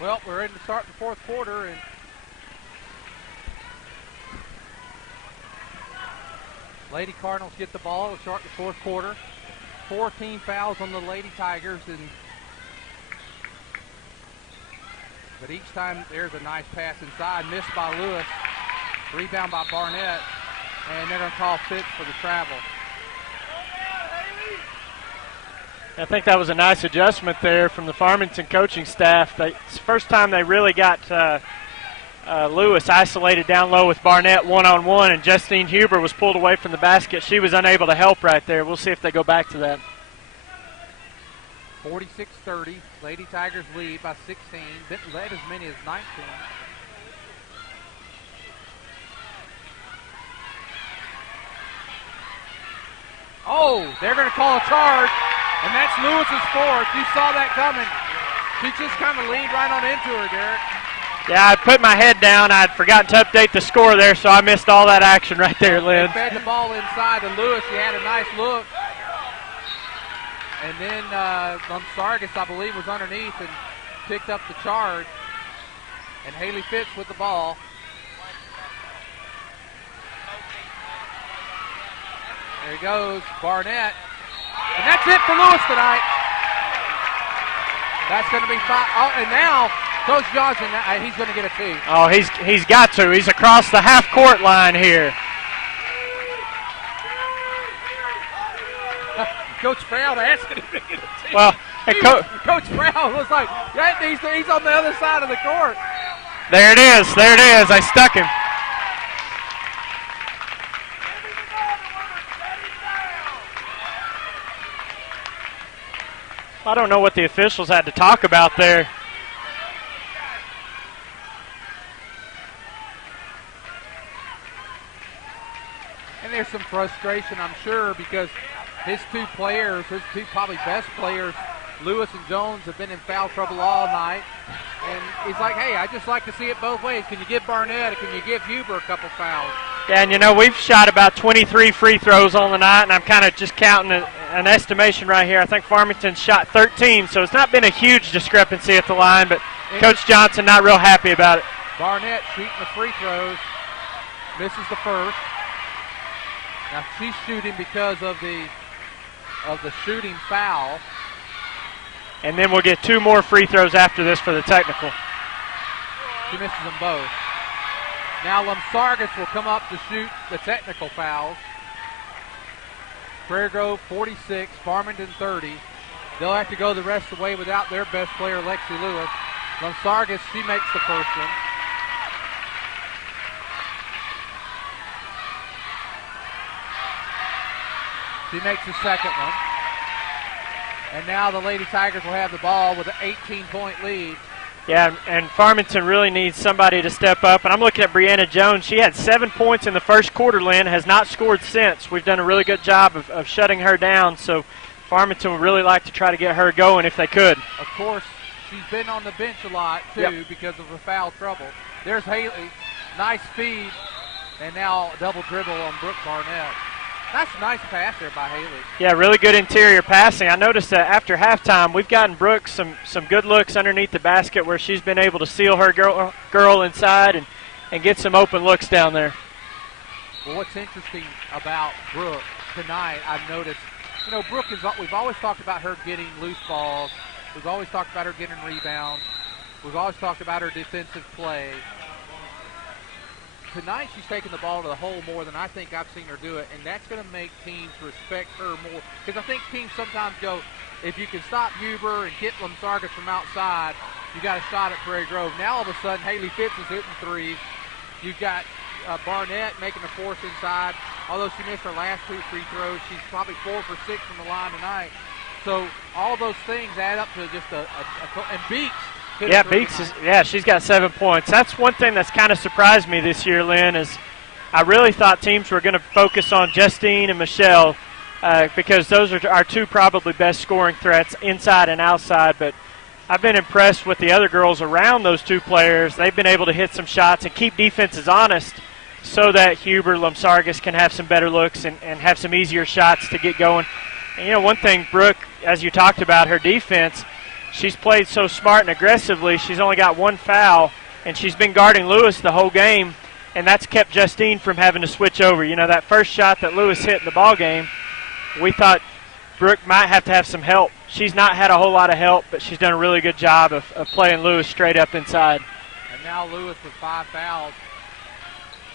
Well, we're ready to start the fourth quarter, and Lady Cardinals get the ball to start the fourth quarter. 14 fouls on the Lady Tigers, but each time there's a nice pass inside, missed by Lewis, rebound by Barnett, and they're going to call Fitz for the travel. I think that was a nice adjustment there from the Farmington coaching staff. It's the first time they really got Lewis isolated down low with Barnett one-on-one, and Justine Huber was pulled away from the basket. She was unable to help right there. We'll see if they go back to that. 46-30, Lady Tigers lead by 16. Benton led as many as 19. Oh, they're going to call a charge, and that's Lewis's 4th. You saw that coming. She just kind of leaned right on into her, Derek. Yeah, I put my head down. I'd forgotten to update the score there, so I missed all that action right there, Lynn. They fed the ball inside to Lewis. He had a nice look. And then Lumsargis, I believe, was underneath and picked up the charge. And Haley Fitz with the ball. There he goes, Barnett. And that's it for Lewis tonight. That's going to be 5. Oh, and now Coach Johnson, he's going to get a tee. Oh, he's got to. He's across the half-court line here. Coach Brown asking him to get a tee. Well, Coach Brown was like, yeah, he's on the other side of the court. There it is. There it is. I stuck him. I don't know what the officials had to talk about there. And there's some frustration, I'm sure, because his 2 players, his 2 probably best players, Lewis and Jones, have been in foul trouble all night. And he's like, hey, I just like to see it both ways. Can you give Barnett or can you give Huber a couple fouls? Yeah, and we've shot about 23 free throws on the night, and I'm kind of just counting an estimation right here. I think Farmington shot 13, so it's not been a huge discrepancy at the line, but Coach Johnson not real happy about it. Barnett shooting the free throws. misses the first. Now she's shooting because of the shooting foul. And then we'll get 2 more free throws after this for the technical. She misses them both. Now Lumsargis will come up to shoot the technical fouls. Prairie Grove 46, Farmington 30. They'll have to go the rest of the way without their best player, Lexi Lewis. Lumsargis, she makes the first one. She makes the second one. And now the Lady Tigers will have the ball with an 18-point lead. Yeah, and Farmington really needs somebody to step up. And I'm looking at Brianna Jones. She had 7 points in the first quarter, Lynn, has not scored since. We've done a really good job of shutting her down. So Farmington would really like to try to get her going if they could. Of course, she's been on the bench a lot, too, because of the foul trouble. There's Haley. Nice feed. And now double dribble on Brooke Barnett. That's a nice pass there by Haley. Yeah, really good interior passing. I noticed that after halftime, we've gotten Brooke some good looks underneath the basket where she's been able to seal her girl inside and get some open looks down there. Well, what's interesting about Brooke tonight, I've noticed, Brooke we've always talked about her getting loose balls. We've always talked about her getting rebounds. We've always talked about her defensive play. Tonight she's taking the ball to the hole more than I think I've seen her do it, and that's going to make teams respect her more. Because I think teams sometimes go, if you can stop Huber and get Lumsargis from outside, you got a shot at Prairie Grove. Now all of a sudden Haley Fitz is hitting threes. You've got Barnett making a force inside. Although she missed her last 2 free throws, she's probably 4 for 6 from the line tonight. So all those things add up to just and Beeks. Yeah, Beeks she's got 7 points. That's one thing that's kind of surprised me this year, Lynn, is I really thought teams were going to focus on Justine and Michelle because those are our 2 probably best scoring threats inside and outside. But I've been impressed with the other girls around those 2 players. They've been able to hit some shots and keep defenses honest so that Huber, Lumsargis can have some better looks and have some easier shots to get going. And, one thing, Brooke, as you talked about, her defense, she's played so smart and aggressively. She's only got 1 foul, and she's been guarding Lewis the whole game, and that's kept Justine from having to switch over. That first shot that Lewis hit in the ball game, we thought Brooke might have to have some help. She's not had a whole lot of help, but she's done a really good job of playing Lewis straight up inside. And now Lewis with 5 fouls.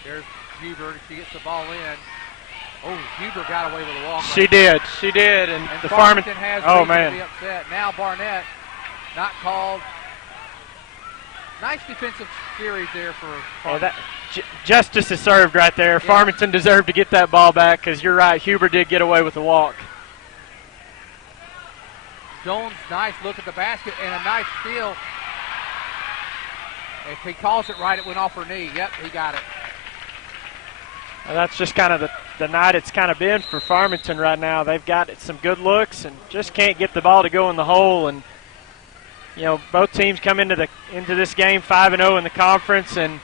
There's Huber. She gets the ball in. Oh, Huber got away with a walk. She did. And the Farmington has reason to be upset. Now Barnett not called. Nice defensive series there for Farmington. Justice is served right there. Yeah. Farmington deserved to get that ball back because you're right, Huber did get away with the walk. Jones, nice look at the basket and a nice steal. If he calls it right, it went off her knee. Yep, he got it. Well, that's just kind of the night it's kind of been for Farmington right now. They've got some good looks and just can't get the ball to go in the hole. And both teams come into this game 5-0 in the conference, and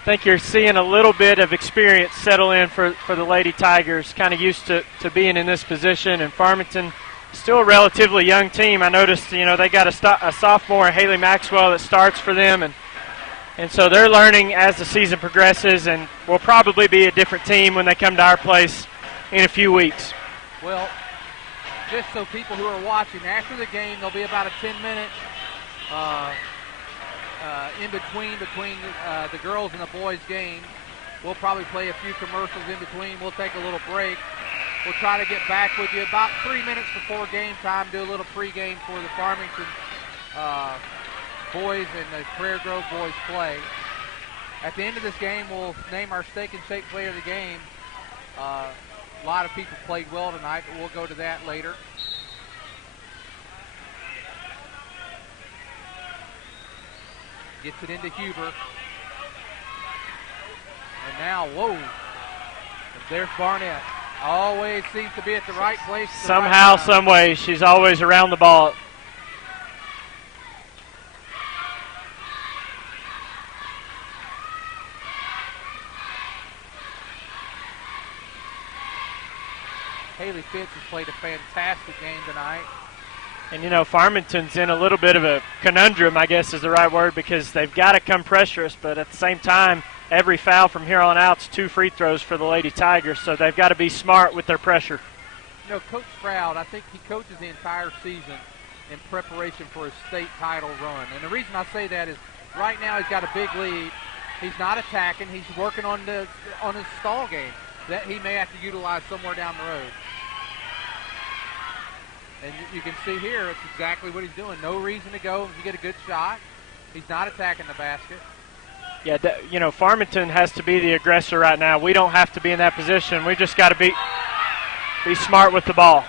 I think you're seeing a little bit of experience settle in for the Lady Tigers, kind of used to being in this position. And Farmington, still a relatively young team. I noticed, they got a sophomore, Haley Maxwell, that starts for them, and so they're learning as the season progresses, and will probably be a different team when they come to our place in a few weeks. Well, just so people who are watching, after the game, there'll be about a 10-minute in between the girls and the boys' game. We'll probably play a few commercials in between. We'll take a little break. We'll try to get back with you about 3 minutes before game time, do a little pregame for the Farmington boys and the Prairie Grove boys play. At the end of this game, we'll name our Steak and Shake player of the game. A lot of people played well tonight, but we'll go to that later. Gets it into Huber. And now, whoa, there's Barnett. Always seems to be at the right place. Somehow, some way, she's always around the ball. Haley Fitz has played a fantastic game tonight. And, Farmington's in a little bit of a conundrum, I guess is the right word, because they've got to come pressure us, but at the same time, every foul from here on out is 2 free throws for the Lady Tigers, so they've got to be smart with their pressure. You know, Coach Stroud, I think he coaches the entire season in preparation for his state title run. And the reason I say that is right now he's got a big lead. He's not attacking. He's working on his stall game that he may have to utilize somewhere down the road. And you can see here, it's exactly what he's doing. No reason to go if you get a good shot. He's not attacking the basket. Yeah, you know, Farmington has to be the aggressor right now. We don't have to be in that position. We just got to be smart with the ball.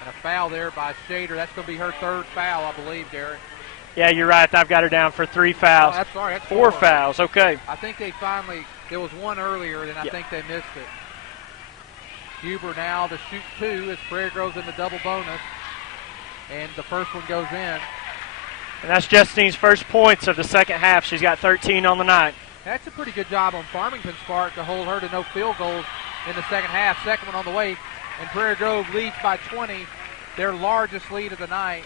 And a foul there by Shader. That's going to be her 3rd foul, I believe, Derek. Yeah, you're right. I've got her down for 3 fouls. Oh, that's 4 fouls, okay. I think they finally, there was one earlier, and I think they missed it. Huber now to shoot 2 as Prairie Grove's in the double bonus. And the first one goes in. And that's Justine's first points of the second half. She's got 13 on the night. That's a pretty good job on Farmington's part to hold her to no field goals in the second half. Second one on the way. And Prairie Grove leads by 20, their largest lead of the night.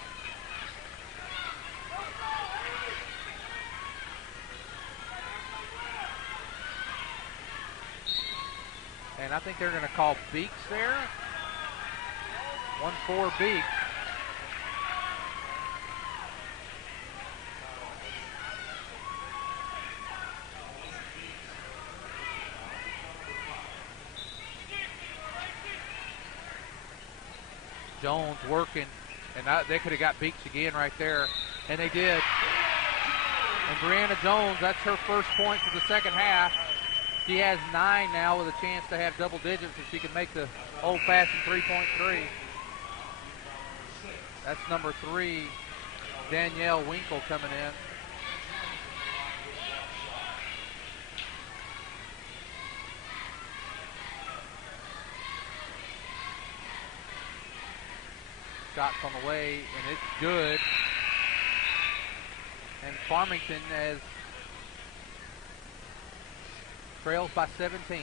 And I think they're going to call Beeks there. 1-4 Beeks. Jones working, and they could have got Beeks again right there, and they did. And Brianna Jones, that's her first point for the second half. She has 9 now with a chance to have double digits if she can make the old-fashioned 3.3. That's number 3, Danielle Winkle coming in. Shots on the way, and it's good. And Farmington has trails by 17.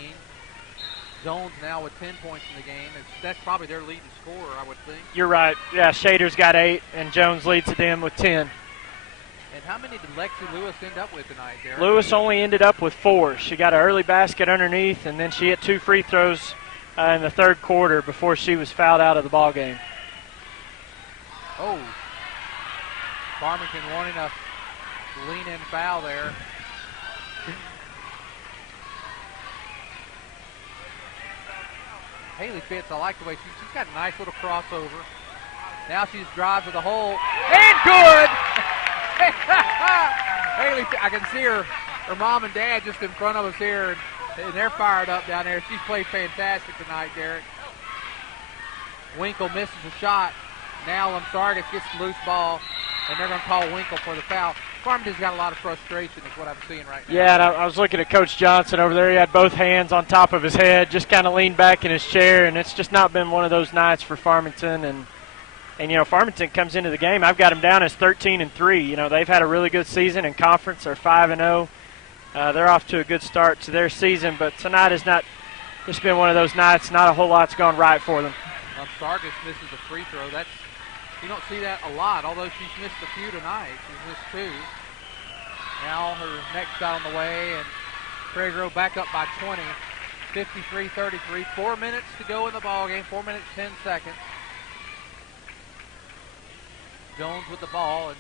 Jones now with 10 points in the game. That's probably their leading scorer, I would think. You're right. Yeah, Shader's got 8, and Jones leads them with 10. And how many did Lexi Lewis end up with tonight, Derek? Lewis only ended up with 4. She got an early basket underneath, and then she hit 2 free throws in the third quarter before she was fouled out of the ball game. Oh, Farmington wanting a lean-in foul there. Haley Fitz, I like the way she's got a nice little crossover. Now she's drives to the hole, and good! Haley, I can see her mom and dad just in front of us here, and they're fired up down there. She's played fantastic tonight, Derek. Winkle misses a shot. Now Lamsargas gets the loose ball, and they're going to call Winkle for the foul. Farmington's got a lot of frustration is what I'm seeing right now. Yeah, and I was looking at Coach Johnson over there. He had both hands on top of his head, just kind of leaned back in his chair, and it's just not been one of those nights for Farmington. And you know, Farmington comes into the game. I've got them down as 13-3. You know, they've had a really good season in conference. They're 5-0. They're off to a good start to their season, but tonight has not just been one of those nights. Not a whole lot's gone right for them. Lamsargas misses a free throw. You don't see that a lot, although she's missed a few tonight. She's missed 2. Now her next shot on the way, and Prairie Grove back up by 20, 53-33. 4 minutes to go in the ball game. 4 minutes, 10 seconds. Jones with the ball, and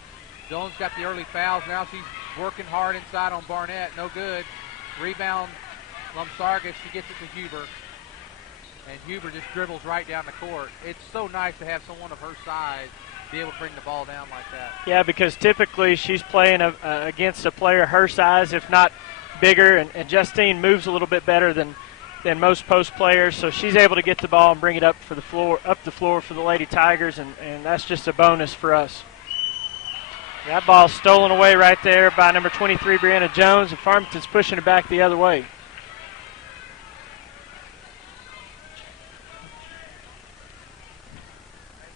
Jones got the early fouls. Now she's working hard inside on Barnett. No good. Rebound, Lamsargas. She gets it to Huber. And Huber just dribbles right down the court. It's so nice to have someone of her size be able to bring the ball down like that. Yeah, because typically she's playing against a player her size, if not bigger, and Justine moves a little bit better than most post players, so she's able to get the ball and bring it up the floor for the Lady Tigers, and that's just a bonus for us. That ball's stolen away right there by number 23, Brianna Jones, and Farmington's pushing it back the other way.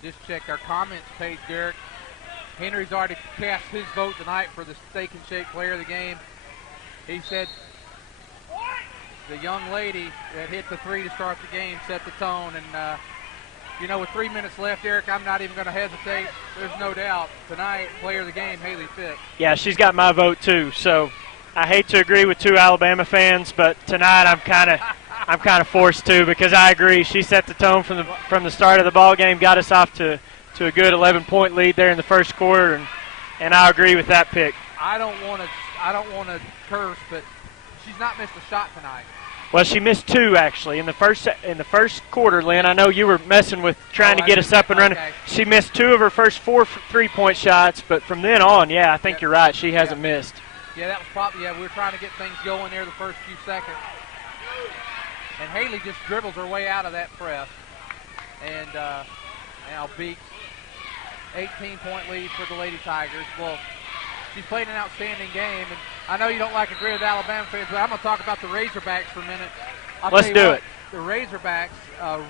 Just checked our comments page, Derek. Henry's already cast his vote tonight for the Steak and Shake player of the game. He said the young lady that hit the 3 to start the game set the tone. And, you know, with 3 minutes left, Derek, I'm not even going to hesitate. There's no doubt. Tonight, player of the game, Haley Fitz. Yeah, she's got my vote too. So I hate to agree with two Alabama fans, but tonight I'm kind of forced to, because I agree. She set the tone from the start of the ball game, got us off to a good 11-point lead there in the first quarter, and I agree with that pick. I don't want to curse, but she's not missed a shot tonight. Well, she missed two actually in the first quarter, Lynn. I know you were messing with trying to get us up and running. Okay. She missed two of her first 4 3-point shots, but from then on, yeah, I think you're right. She hasn't missed. Yeah, that was probably, we were trying to get things going there the first few seconds. And Haley just dribbles her way out of that press. And now Beeks, 18-point lead for the Lady Tigers. Well, she's played an outstanding game. And I know you don't like to agree with Alabama fans, but I'm going to talk about the Razorbacks for a minute. Let's do it. The Razorbacks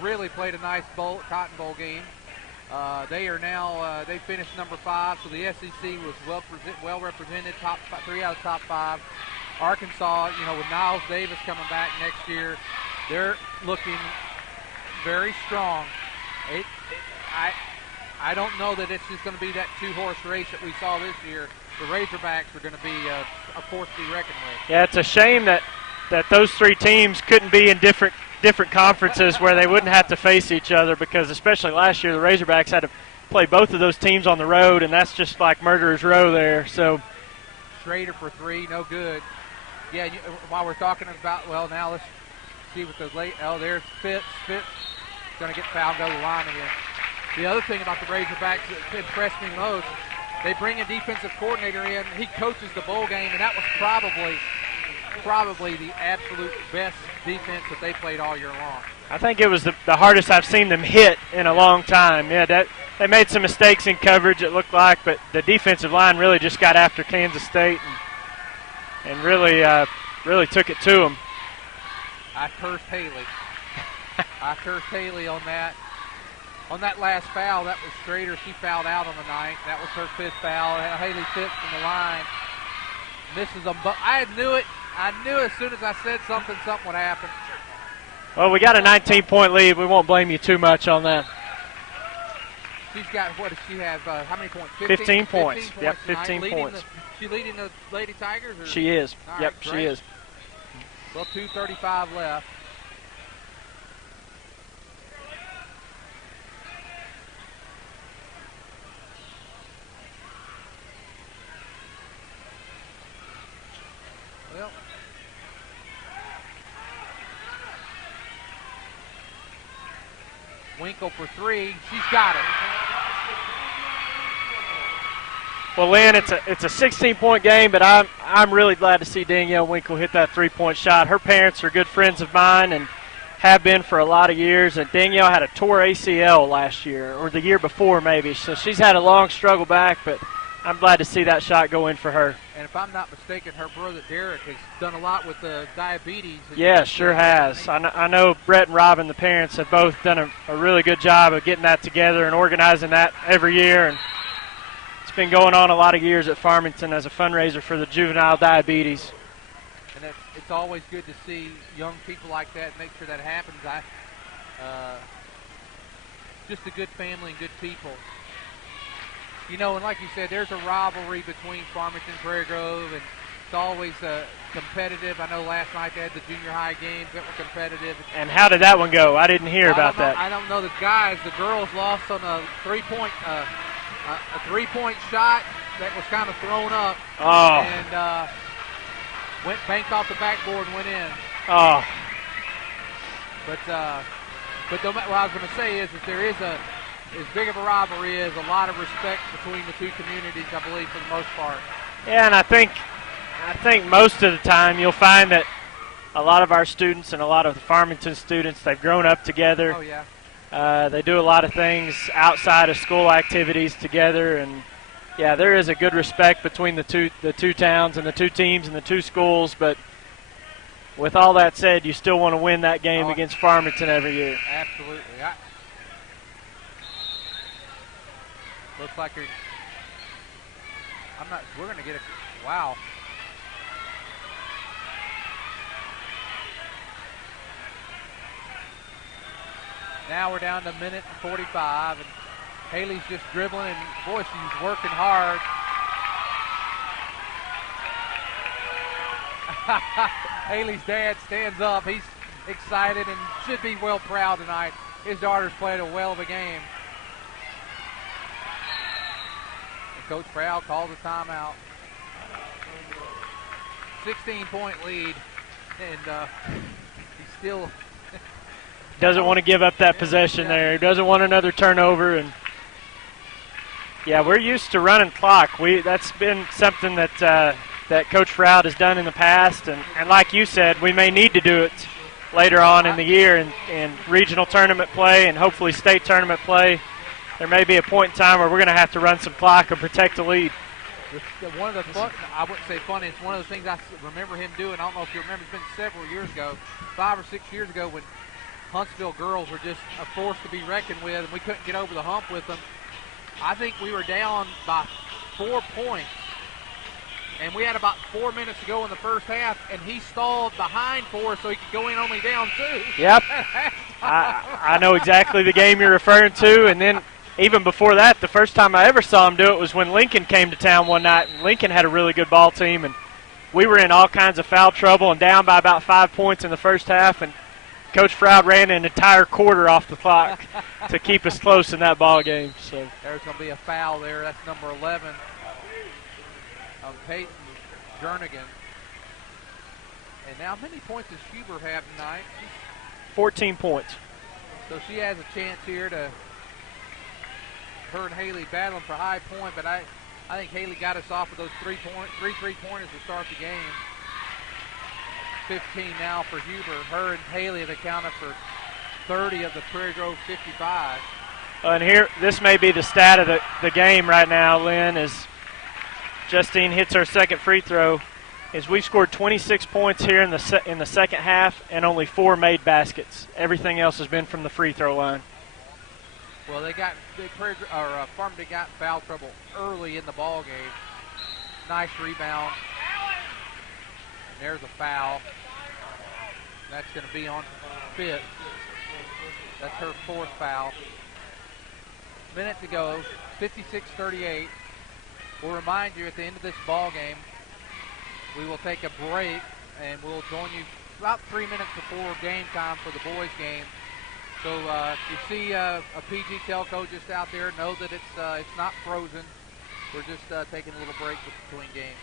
really played a nice Cotton Bowl game. They are now, they finished number 5, so the SEC was well represented, top 3 out of top 5. Arkansas, with Niles Davis coming back next year, they're looking very strong. I don't know that it's just going to be that 2-horse race that we saw this year. The Razorbacks are going to be a force to be reckoned with. Yeah, it's a shame that those 3 teams couldn't be in different conferences where they wouldn't have to face each other, because especially last year the Razorbacks had to play both of those teams on the road, and that's just like murderer's row there. So Schrader for 3, no good. Yeah, while we're talking about, well, now let's see what those late. Oh, there's Fitz. Fitz going to get fouled, go to the line again. The other thing about the Razorbacks that impressed me most, they bring a defensive coordinator in. He coaches the bowl game, and that was probably the absolute best defense that they played all year long. I think it was the hardest I've seen them hit in a long time. Yeah, they made some mistakes in coverage, it looked like, but the defensive line really just got after Kansas State and really took it to them. I cursed Haley on that. On that last foul, that was Schrader. She fouled out on the night. That was her 5th foul. Haley Fitz from the line. Misses them. But I knew it. I knew as soon as I said something would happen. Well, we got a 19-point lead. We won't blame you too much on that. She's got, what does she have? How many points? 15 points. Yep, 15 tonight. points. She leading the Lady Tigers? Or? She is. All yep, right, she great. is. Well, 2:35 left. Well, Winkle for 3. She's got it. Well, Lynn, it's a 16-point game, but I'm really glad to see Danielle Winkle hit that 3-point shot. Her parents are good friends of mine and have been for a lot of years. And Danielle had a tore ACL last year, or the year before maybe. So she's had a long struggle back, but I'm glad to see that shot go in for her. And if I'm not mistaken, her brother Derek has done a lot with the diabetes. Yeah, sure has. I know Brett and Robin, the parents, have both done a really good job of getting that together and organizing that every year. And it's been going on a lot of years at Farmington as a fundraiser for the juvenile diabetes. And it's always good to see young people like that, make sure that happens. Just a good family and good people. And like you said, there's a rivalry between Farmington and Prairie Grove, and it's always competitive. I know last night they had the junior high games that were competitive. And how did that one go? I didn't hear about that. I don't know the guys. The girls lost on a three-point shot that was kind of thrown up. Oh. And went banked off the backboard and went in. Oh. But what I was going to say is that there is as big of a rivalry is a lot of respect between the two communities, I believe, for the most part. Yeah, and I think most of the time you'll find that a lot of our students and a lot of the Farmington students, they've grown up together. Oh, yeah. They do a lot of things outside of school activities together, and yeah, there is a good respect between the two towns and the two teams and the two schools. But with all that said, you still want to win that game against Farmington every year. Absolutely. Looks like we're going to get a, wow. Now we're down to a minute and 45, and Haley's just dribbling, and boy, she's working hard. Haley's dad stands up. He's excited and should be well proud tonight. His daughter's played a well of a game. And Coach Proud calls a timeout. 16-point lead, and he's still doesn't want to give up that possession there. He doesn't want another turnover. And yeah, we're used to running clock. That's been something that that Coach Proud has done in the past, and like you said, we may need to do it later on in the year in regional tournament play and hopefully state tournament play. There may be a point in time where we're going to have to run some clock and protect the lead. One of the fun, I wouldn't say funny, it's one of the things I remember him doing. I don't know if you remember, it's been several years ago, 5 or 6 years ago, when Huntsville girls were just a force to be reckoned with, and we couldn't get over the hump with them. I think we were down by 4 points, and we had about 4 minutes to go in the first half, and he stalled behind 4 so he could go in only down 2. Yep. I know exactly the game you're referring to, and then even before that, the first time I ever saw him do it was when Lincoln came to town one night. Lincoln had a really good ball team, and we were in all kinds of foul trouble and down by about 5 points in the first half, and Coach Proud ran an entire quarter off the clock to keep us close in that ball game. So there's going to be a foul there. That's number 11 of Peyton Jernigan. And now, how many points does Huber have tonight? 14 points. So she has a chance here to her and Haley battling for high point, but I think Haley got us off with those three three-pointers to start the game. 15 now for Huber. Her and Haley have accounted for 30 of the Prairie Grove 55. And here, this may be the stat of the game right now, Lynn, as Justine hits her second free throw, is we scored 26 points here in the second half and only 4 made baskets. Everything else has been from the free throw line. Well, Farmington got in foul trouble early in the ball game. Nice rebound. And there's a foul. That's going to be on Fitz. That's her 4th foul. Minute to go, 56-38. We'll remind you at the end of this ball game, we will take a break and we'll join you about 3 minutes before game time for the boys' game. So if you see a PG Telco just out there, know that it's not frozen. We're just taking a little break between games.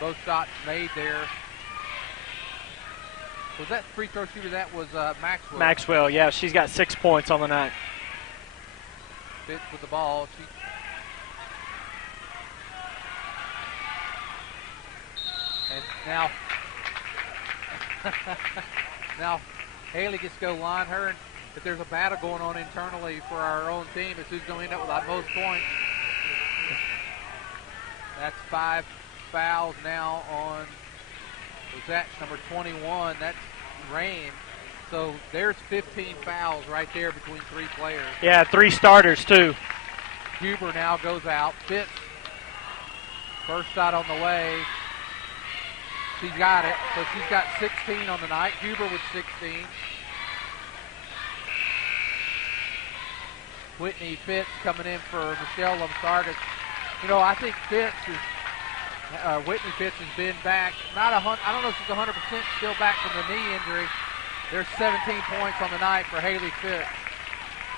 Both shots made there. Was that free throw shooter? That was Maxwell. Maxwell, yeah, she's got 6 points on the night. Fitz with the ball. And now, now Haley gets to go line her. And if there's a battle going on internally for our own team, it's who's going to end up with the most points. That's 5 fouls now on, was that number 21? That's Rain. So there's 15 fouls right there between 3 players. Yeah, 3 starters too. Huber now goes out. Fitz, first shot on the way. She's got it. So she's got 16 on the night. Huber with 16. Whitney Fitz coming in for Michelle Lomsargas. You know, I think Whitney Fitz has been back. I don't know if she's 100% still back from the knee injury. There's 17 points on the night for Haley Fitz.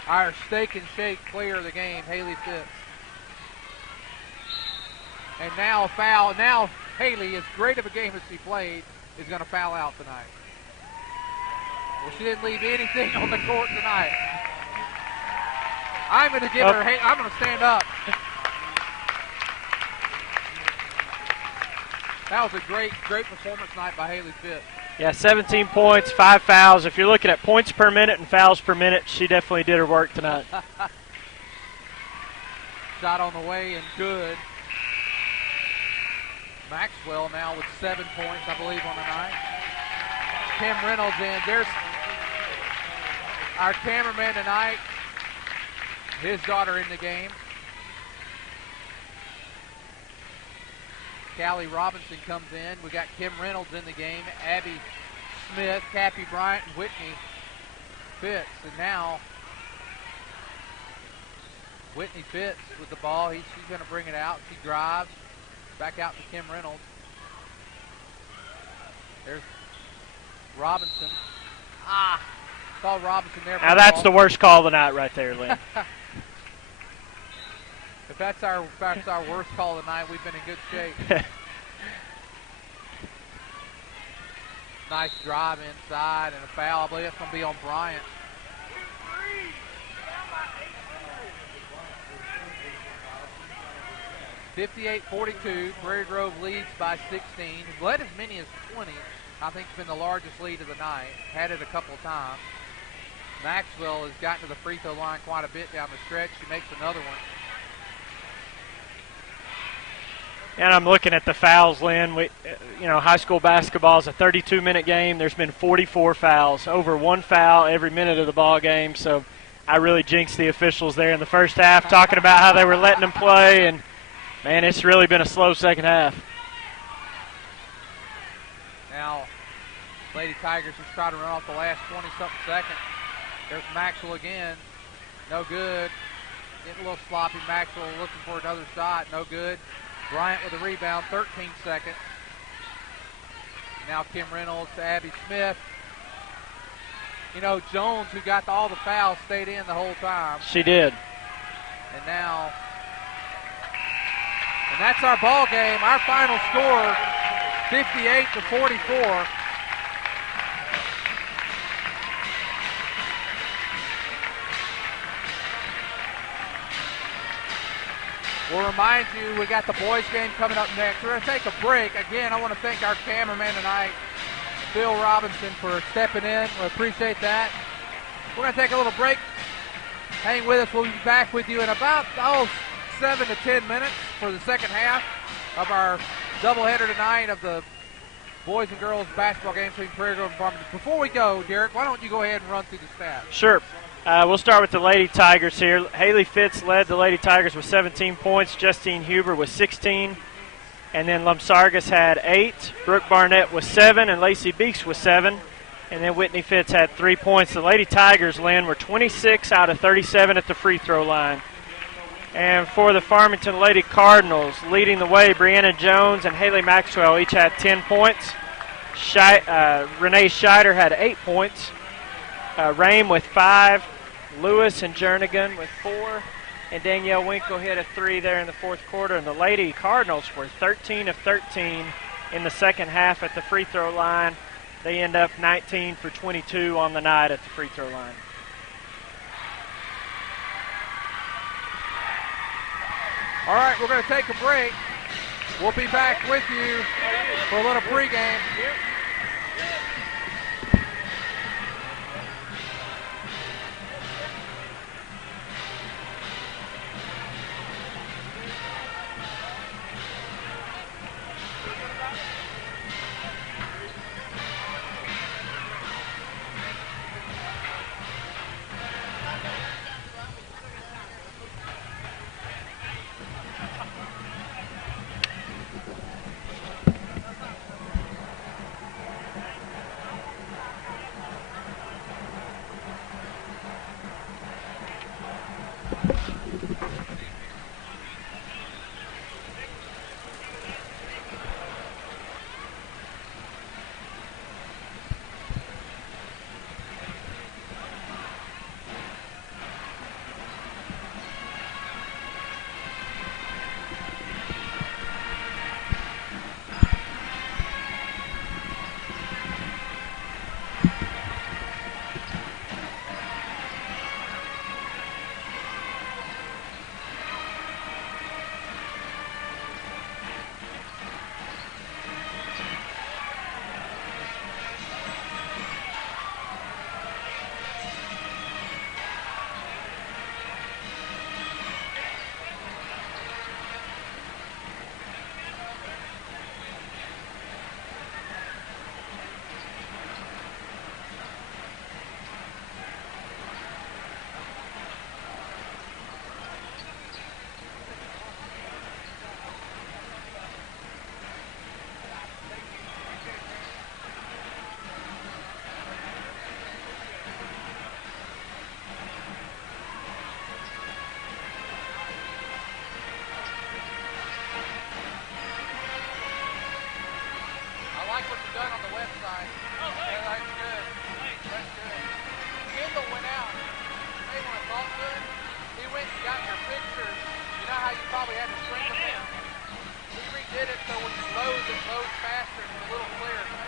Our steak and shake player of the game, Haley Fitz. And now a foul. Now Haley, as great of a game as she played, is going to foul out tonight. Well, she didn't leave anything on the court tonight. I'm going to give her. I'm going to stand up. That was a great performance tonight by Haley Fitz. Yeah, 17 points, 5 fouls. If you're looking at points per minute and fouls per minute, she definitely did her work tonight. Shot on the way and good. Maxwell now with 7 points, I believe, on the night. Kim Reynolds in. There's our cameraman tonight. His daughter in the game. Callie Robinson comes in. We got Kim Reynolds in the game. Abby Smith, Cappy Bryant, and Whitney Fitz. And now Whitney Fitz with the ball. She's going to bring it out. She drives. Back out to Kim Reynolds. There's Robinson. Saw Robinson there. Now that's the worst call of the night right there, Lynn. If that's our worst call of the night, we've been in good shape. Nice drive inside and a foul. I believe that's going to be on Bryant. (58-42). Prairie Grove leads by 16. Has led as many as 20. I think it's been the largest lead of the night. Had it a couple of times. Maxwell has gotten to the free throw line quite a bit down the stretch. She makes another one. And I'm looking at the fouls, Lynn. High school basketball is a 32-minute game. There's been 44 fouls, over one foul every minute of the ball game. So I really jinxed the officials there in the first half, talking about how they were letting them play. And, man, it's really been a slow second half. Now, Lady Tigers just try to run off the last 20-something seconds. There's Maxwell again. No good. Getting a little sloppy. Maxwell looking for another shot. No good. Bryant with a rebound, 13 seconds. Now Kim Reynolds to Abby Smith. Jones, who got all the fouls, stayed in the whole time. She did. And that's our ball game. Our final score, 58-44. We'll remind you, we got the boys game coming up next. We're going to take a break. Again, I want to thank our cameraman tonight, Phil Robinson, for stepping in. We appreciate that. We're going to take a little break. Hang with us. We'll be back with you in about 7 to 10 minutes for the second half of our doubleheader tonight of the boys and girls basketball game between Prairie Grove and Farmington. Before we go, Derek, why don't you go ahead and run through the stats? Sure. We'll start with the Lady Tigers here. Haley Fitz led the Lady Tigers with 17 points. Justine Huber with 16. And then Lumsargas had 8. Brooke Barnett with 7. And Lacey Beeks with 7. And then Whitney Fitz had 3 points. The Lady Tigers, Lynn, were 26 out of 37 at the free throw line. And for the Farmington Lady Cardinals, leading the way, Brianna Jones and Haley Maxwell each had 10 points. Renee Scheider had 8 points. Rame with 5. Lewis and Jernigan with 4. And Danielle Winkle hit a 3 there in the fourth quarter. And the Lady Cardinals were 13 of 13 in the second half at the free throw line. They end up 19 for 22 on the night at the free throw line. All right, we're going to take a break. We'll be back with you for a little pregame. you got your pictures, you know how you probably had to shrink them down? We redid it so when you load, it loads faster and it's a little clearer.